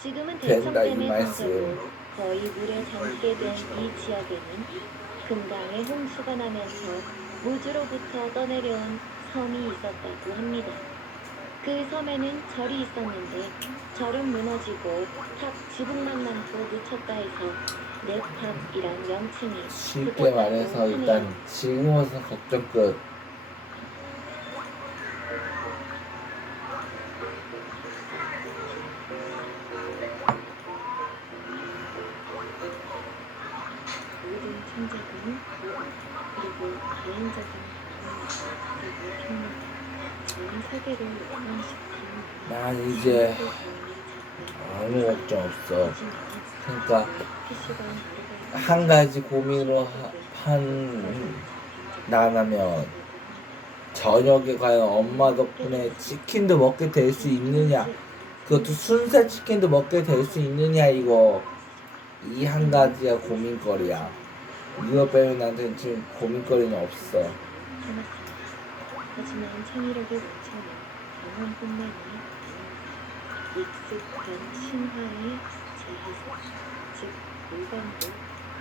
지금은 된다, 이 대청댐의 말씀. 상태로 거의 물에 잠기게 된 이 지역에는 금강의 홍수가 나면서 무주로부터 떠내려온 섬이 있었다고 합니다. 그 섬에는 절이 있었는데 절은 무너지고 탑 지붕만 남고 묻혔다 해서 네탑이란 명칭이 쉽게 말해서 일단 지금으로서 걱정 끝. 모든 천재들은 그리고 개인적인 그리고 평론 전 세계를 영원시킨 난 이제 아무 걱정 없어. 그러니까 한 가지 고민으로 판단하면 저녁에 과연 엄마 덕분에 치킨도 먹게 될 수 있느냐, 그것도 순살 치킨도 먹게 될 수 있느냐, 이거 이 한 가지가 고민거리야. 이거 빼면 나한테는 지금 고민거리는 없어. 하지만 창의력의 원천은 경험뿐만이 익숙한 신화의 재해석, 즉 물건도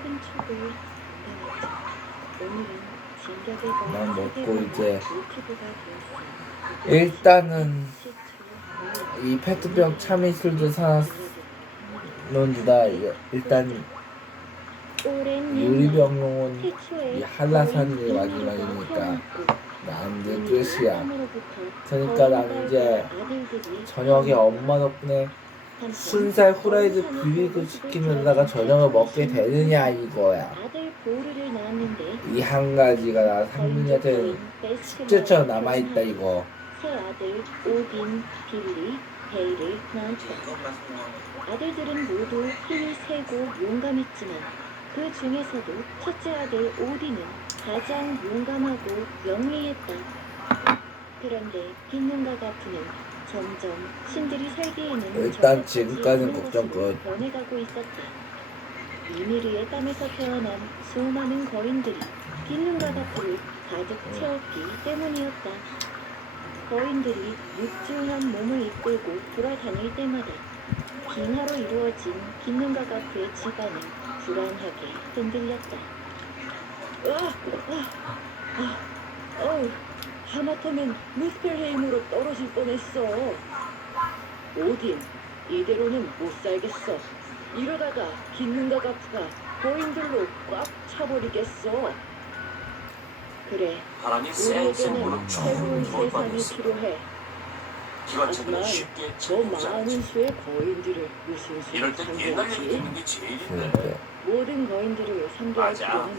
큰 축을 담당했죠. 오늘은 진격에 난 대한 먹고 세계관의 이제 모티브가 되었습니다. 일단은 이 페트병 참이슬도 사놓는다. 일단 유리병용은 이 한라산이 마지막이니까 나는 끝이야. 그러니까 난 이제 저녁에 엄마 덕분에 순살 후라이드 비비고 시키면다가 저녁을 먹게 되느냐 이거야. 아들 보르를 낳았는데 이 한 가지가 나 상민이한테 숙제처럼 남아있다 이거. 새 아들 오딘, 빌리, 베이를 낳았다. 아들들은 모두 힘이 세고 용감했지만 그 중에서도 첫째 아들 오딘은 가장 용감하고 영리했다. 그런데 빈눈과 가프는 점점 신들이 살기에는 일단 저같이 지금까지는 없는 걱정 것으로 끝. 변해가고 있었다. 이미르의 땀에서 태어난 수많은 거인들이 빈눈과 가프를 가득 채웠기 때문이었다. 거인들이 육중한 몸을 이끌고 돌아다닐 때마다 빙하로 이루어진 빈눈과 가프의 집안은 불안하게 흔들렸다. 하마터면 무스펠헤임으로 떨어질 뻔했어. 오딘, 이대로는 못 살겠어. 이러다가 빈눈과 가프가 거인들로 꽉 차버리겠어. 그래, 바람이 쌩쌩 우리에게는 부는 새로운 추운 세상이 겨울밤이었어. 필요해. 기관차들은 하지만 쉽게 더 침몰하지 많은 않지. 수의 거인들을 무슨 수로 이럴 땐 옛날 얘기 상대하지? 듣는 게 제일 힘들어. 그런데 모든 거인들을 상대할 맞아. 필요는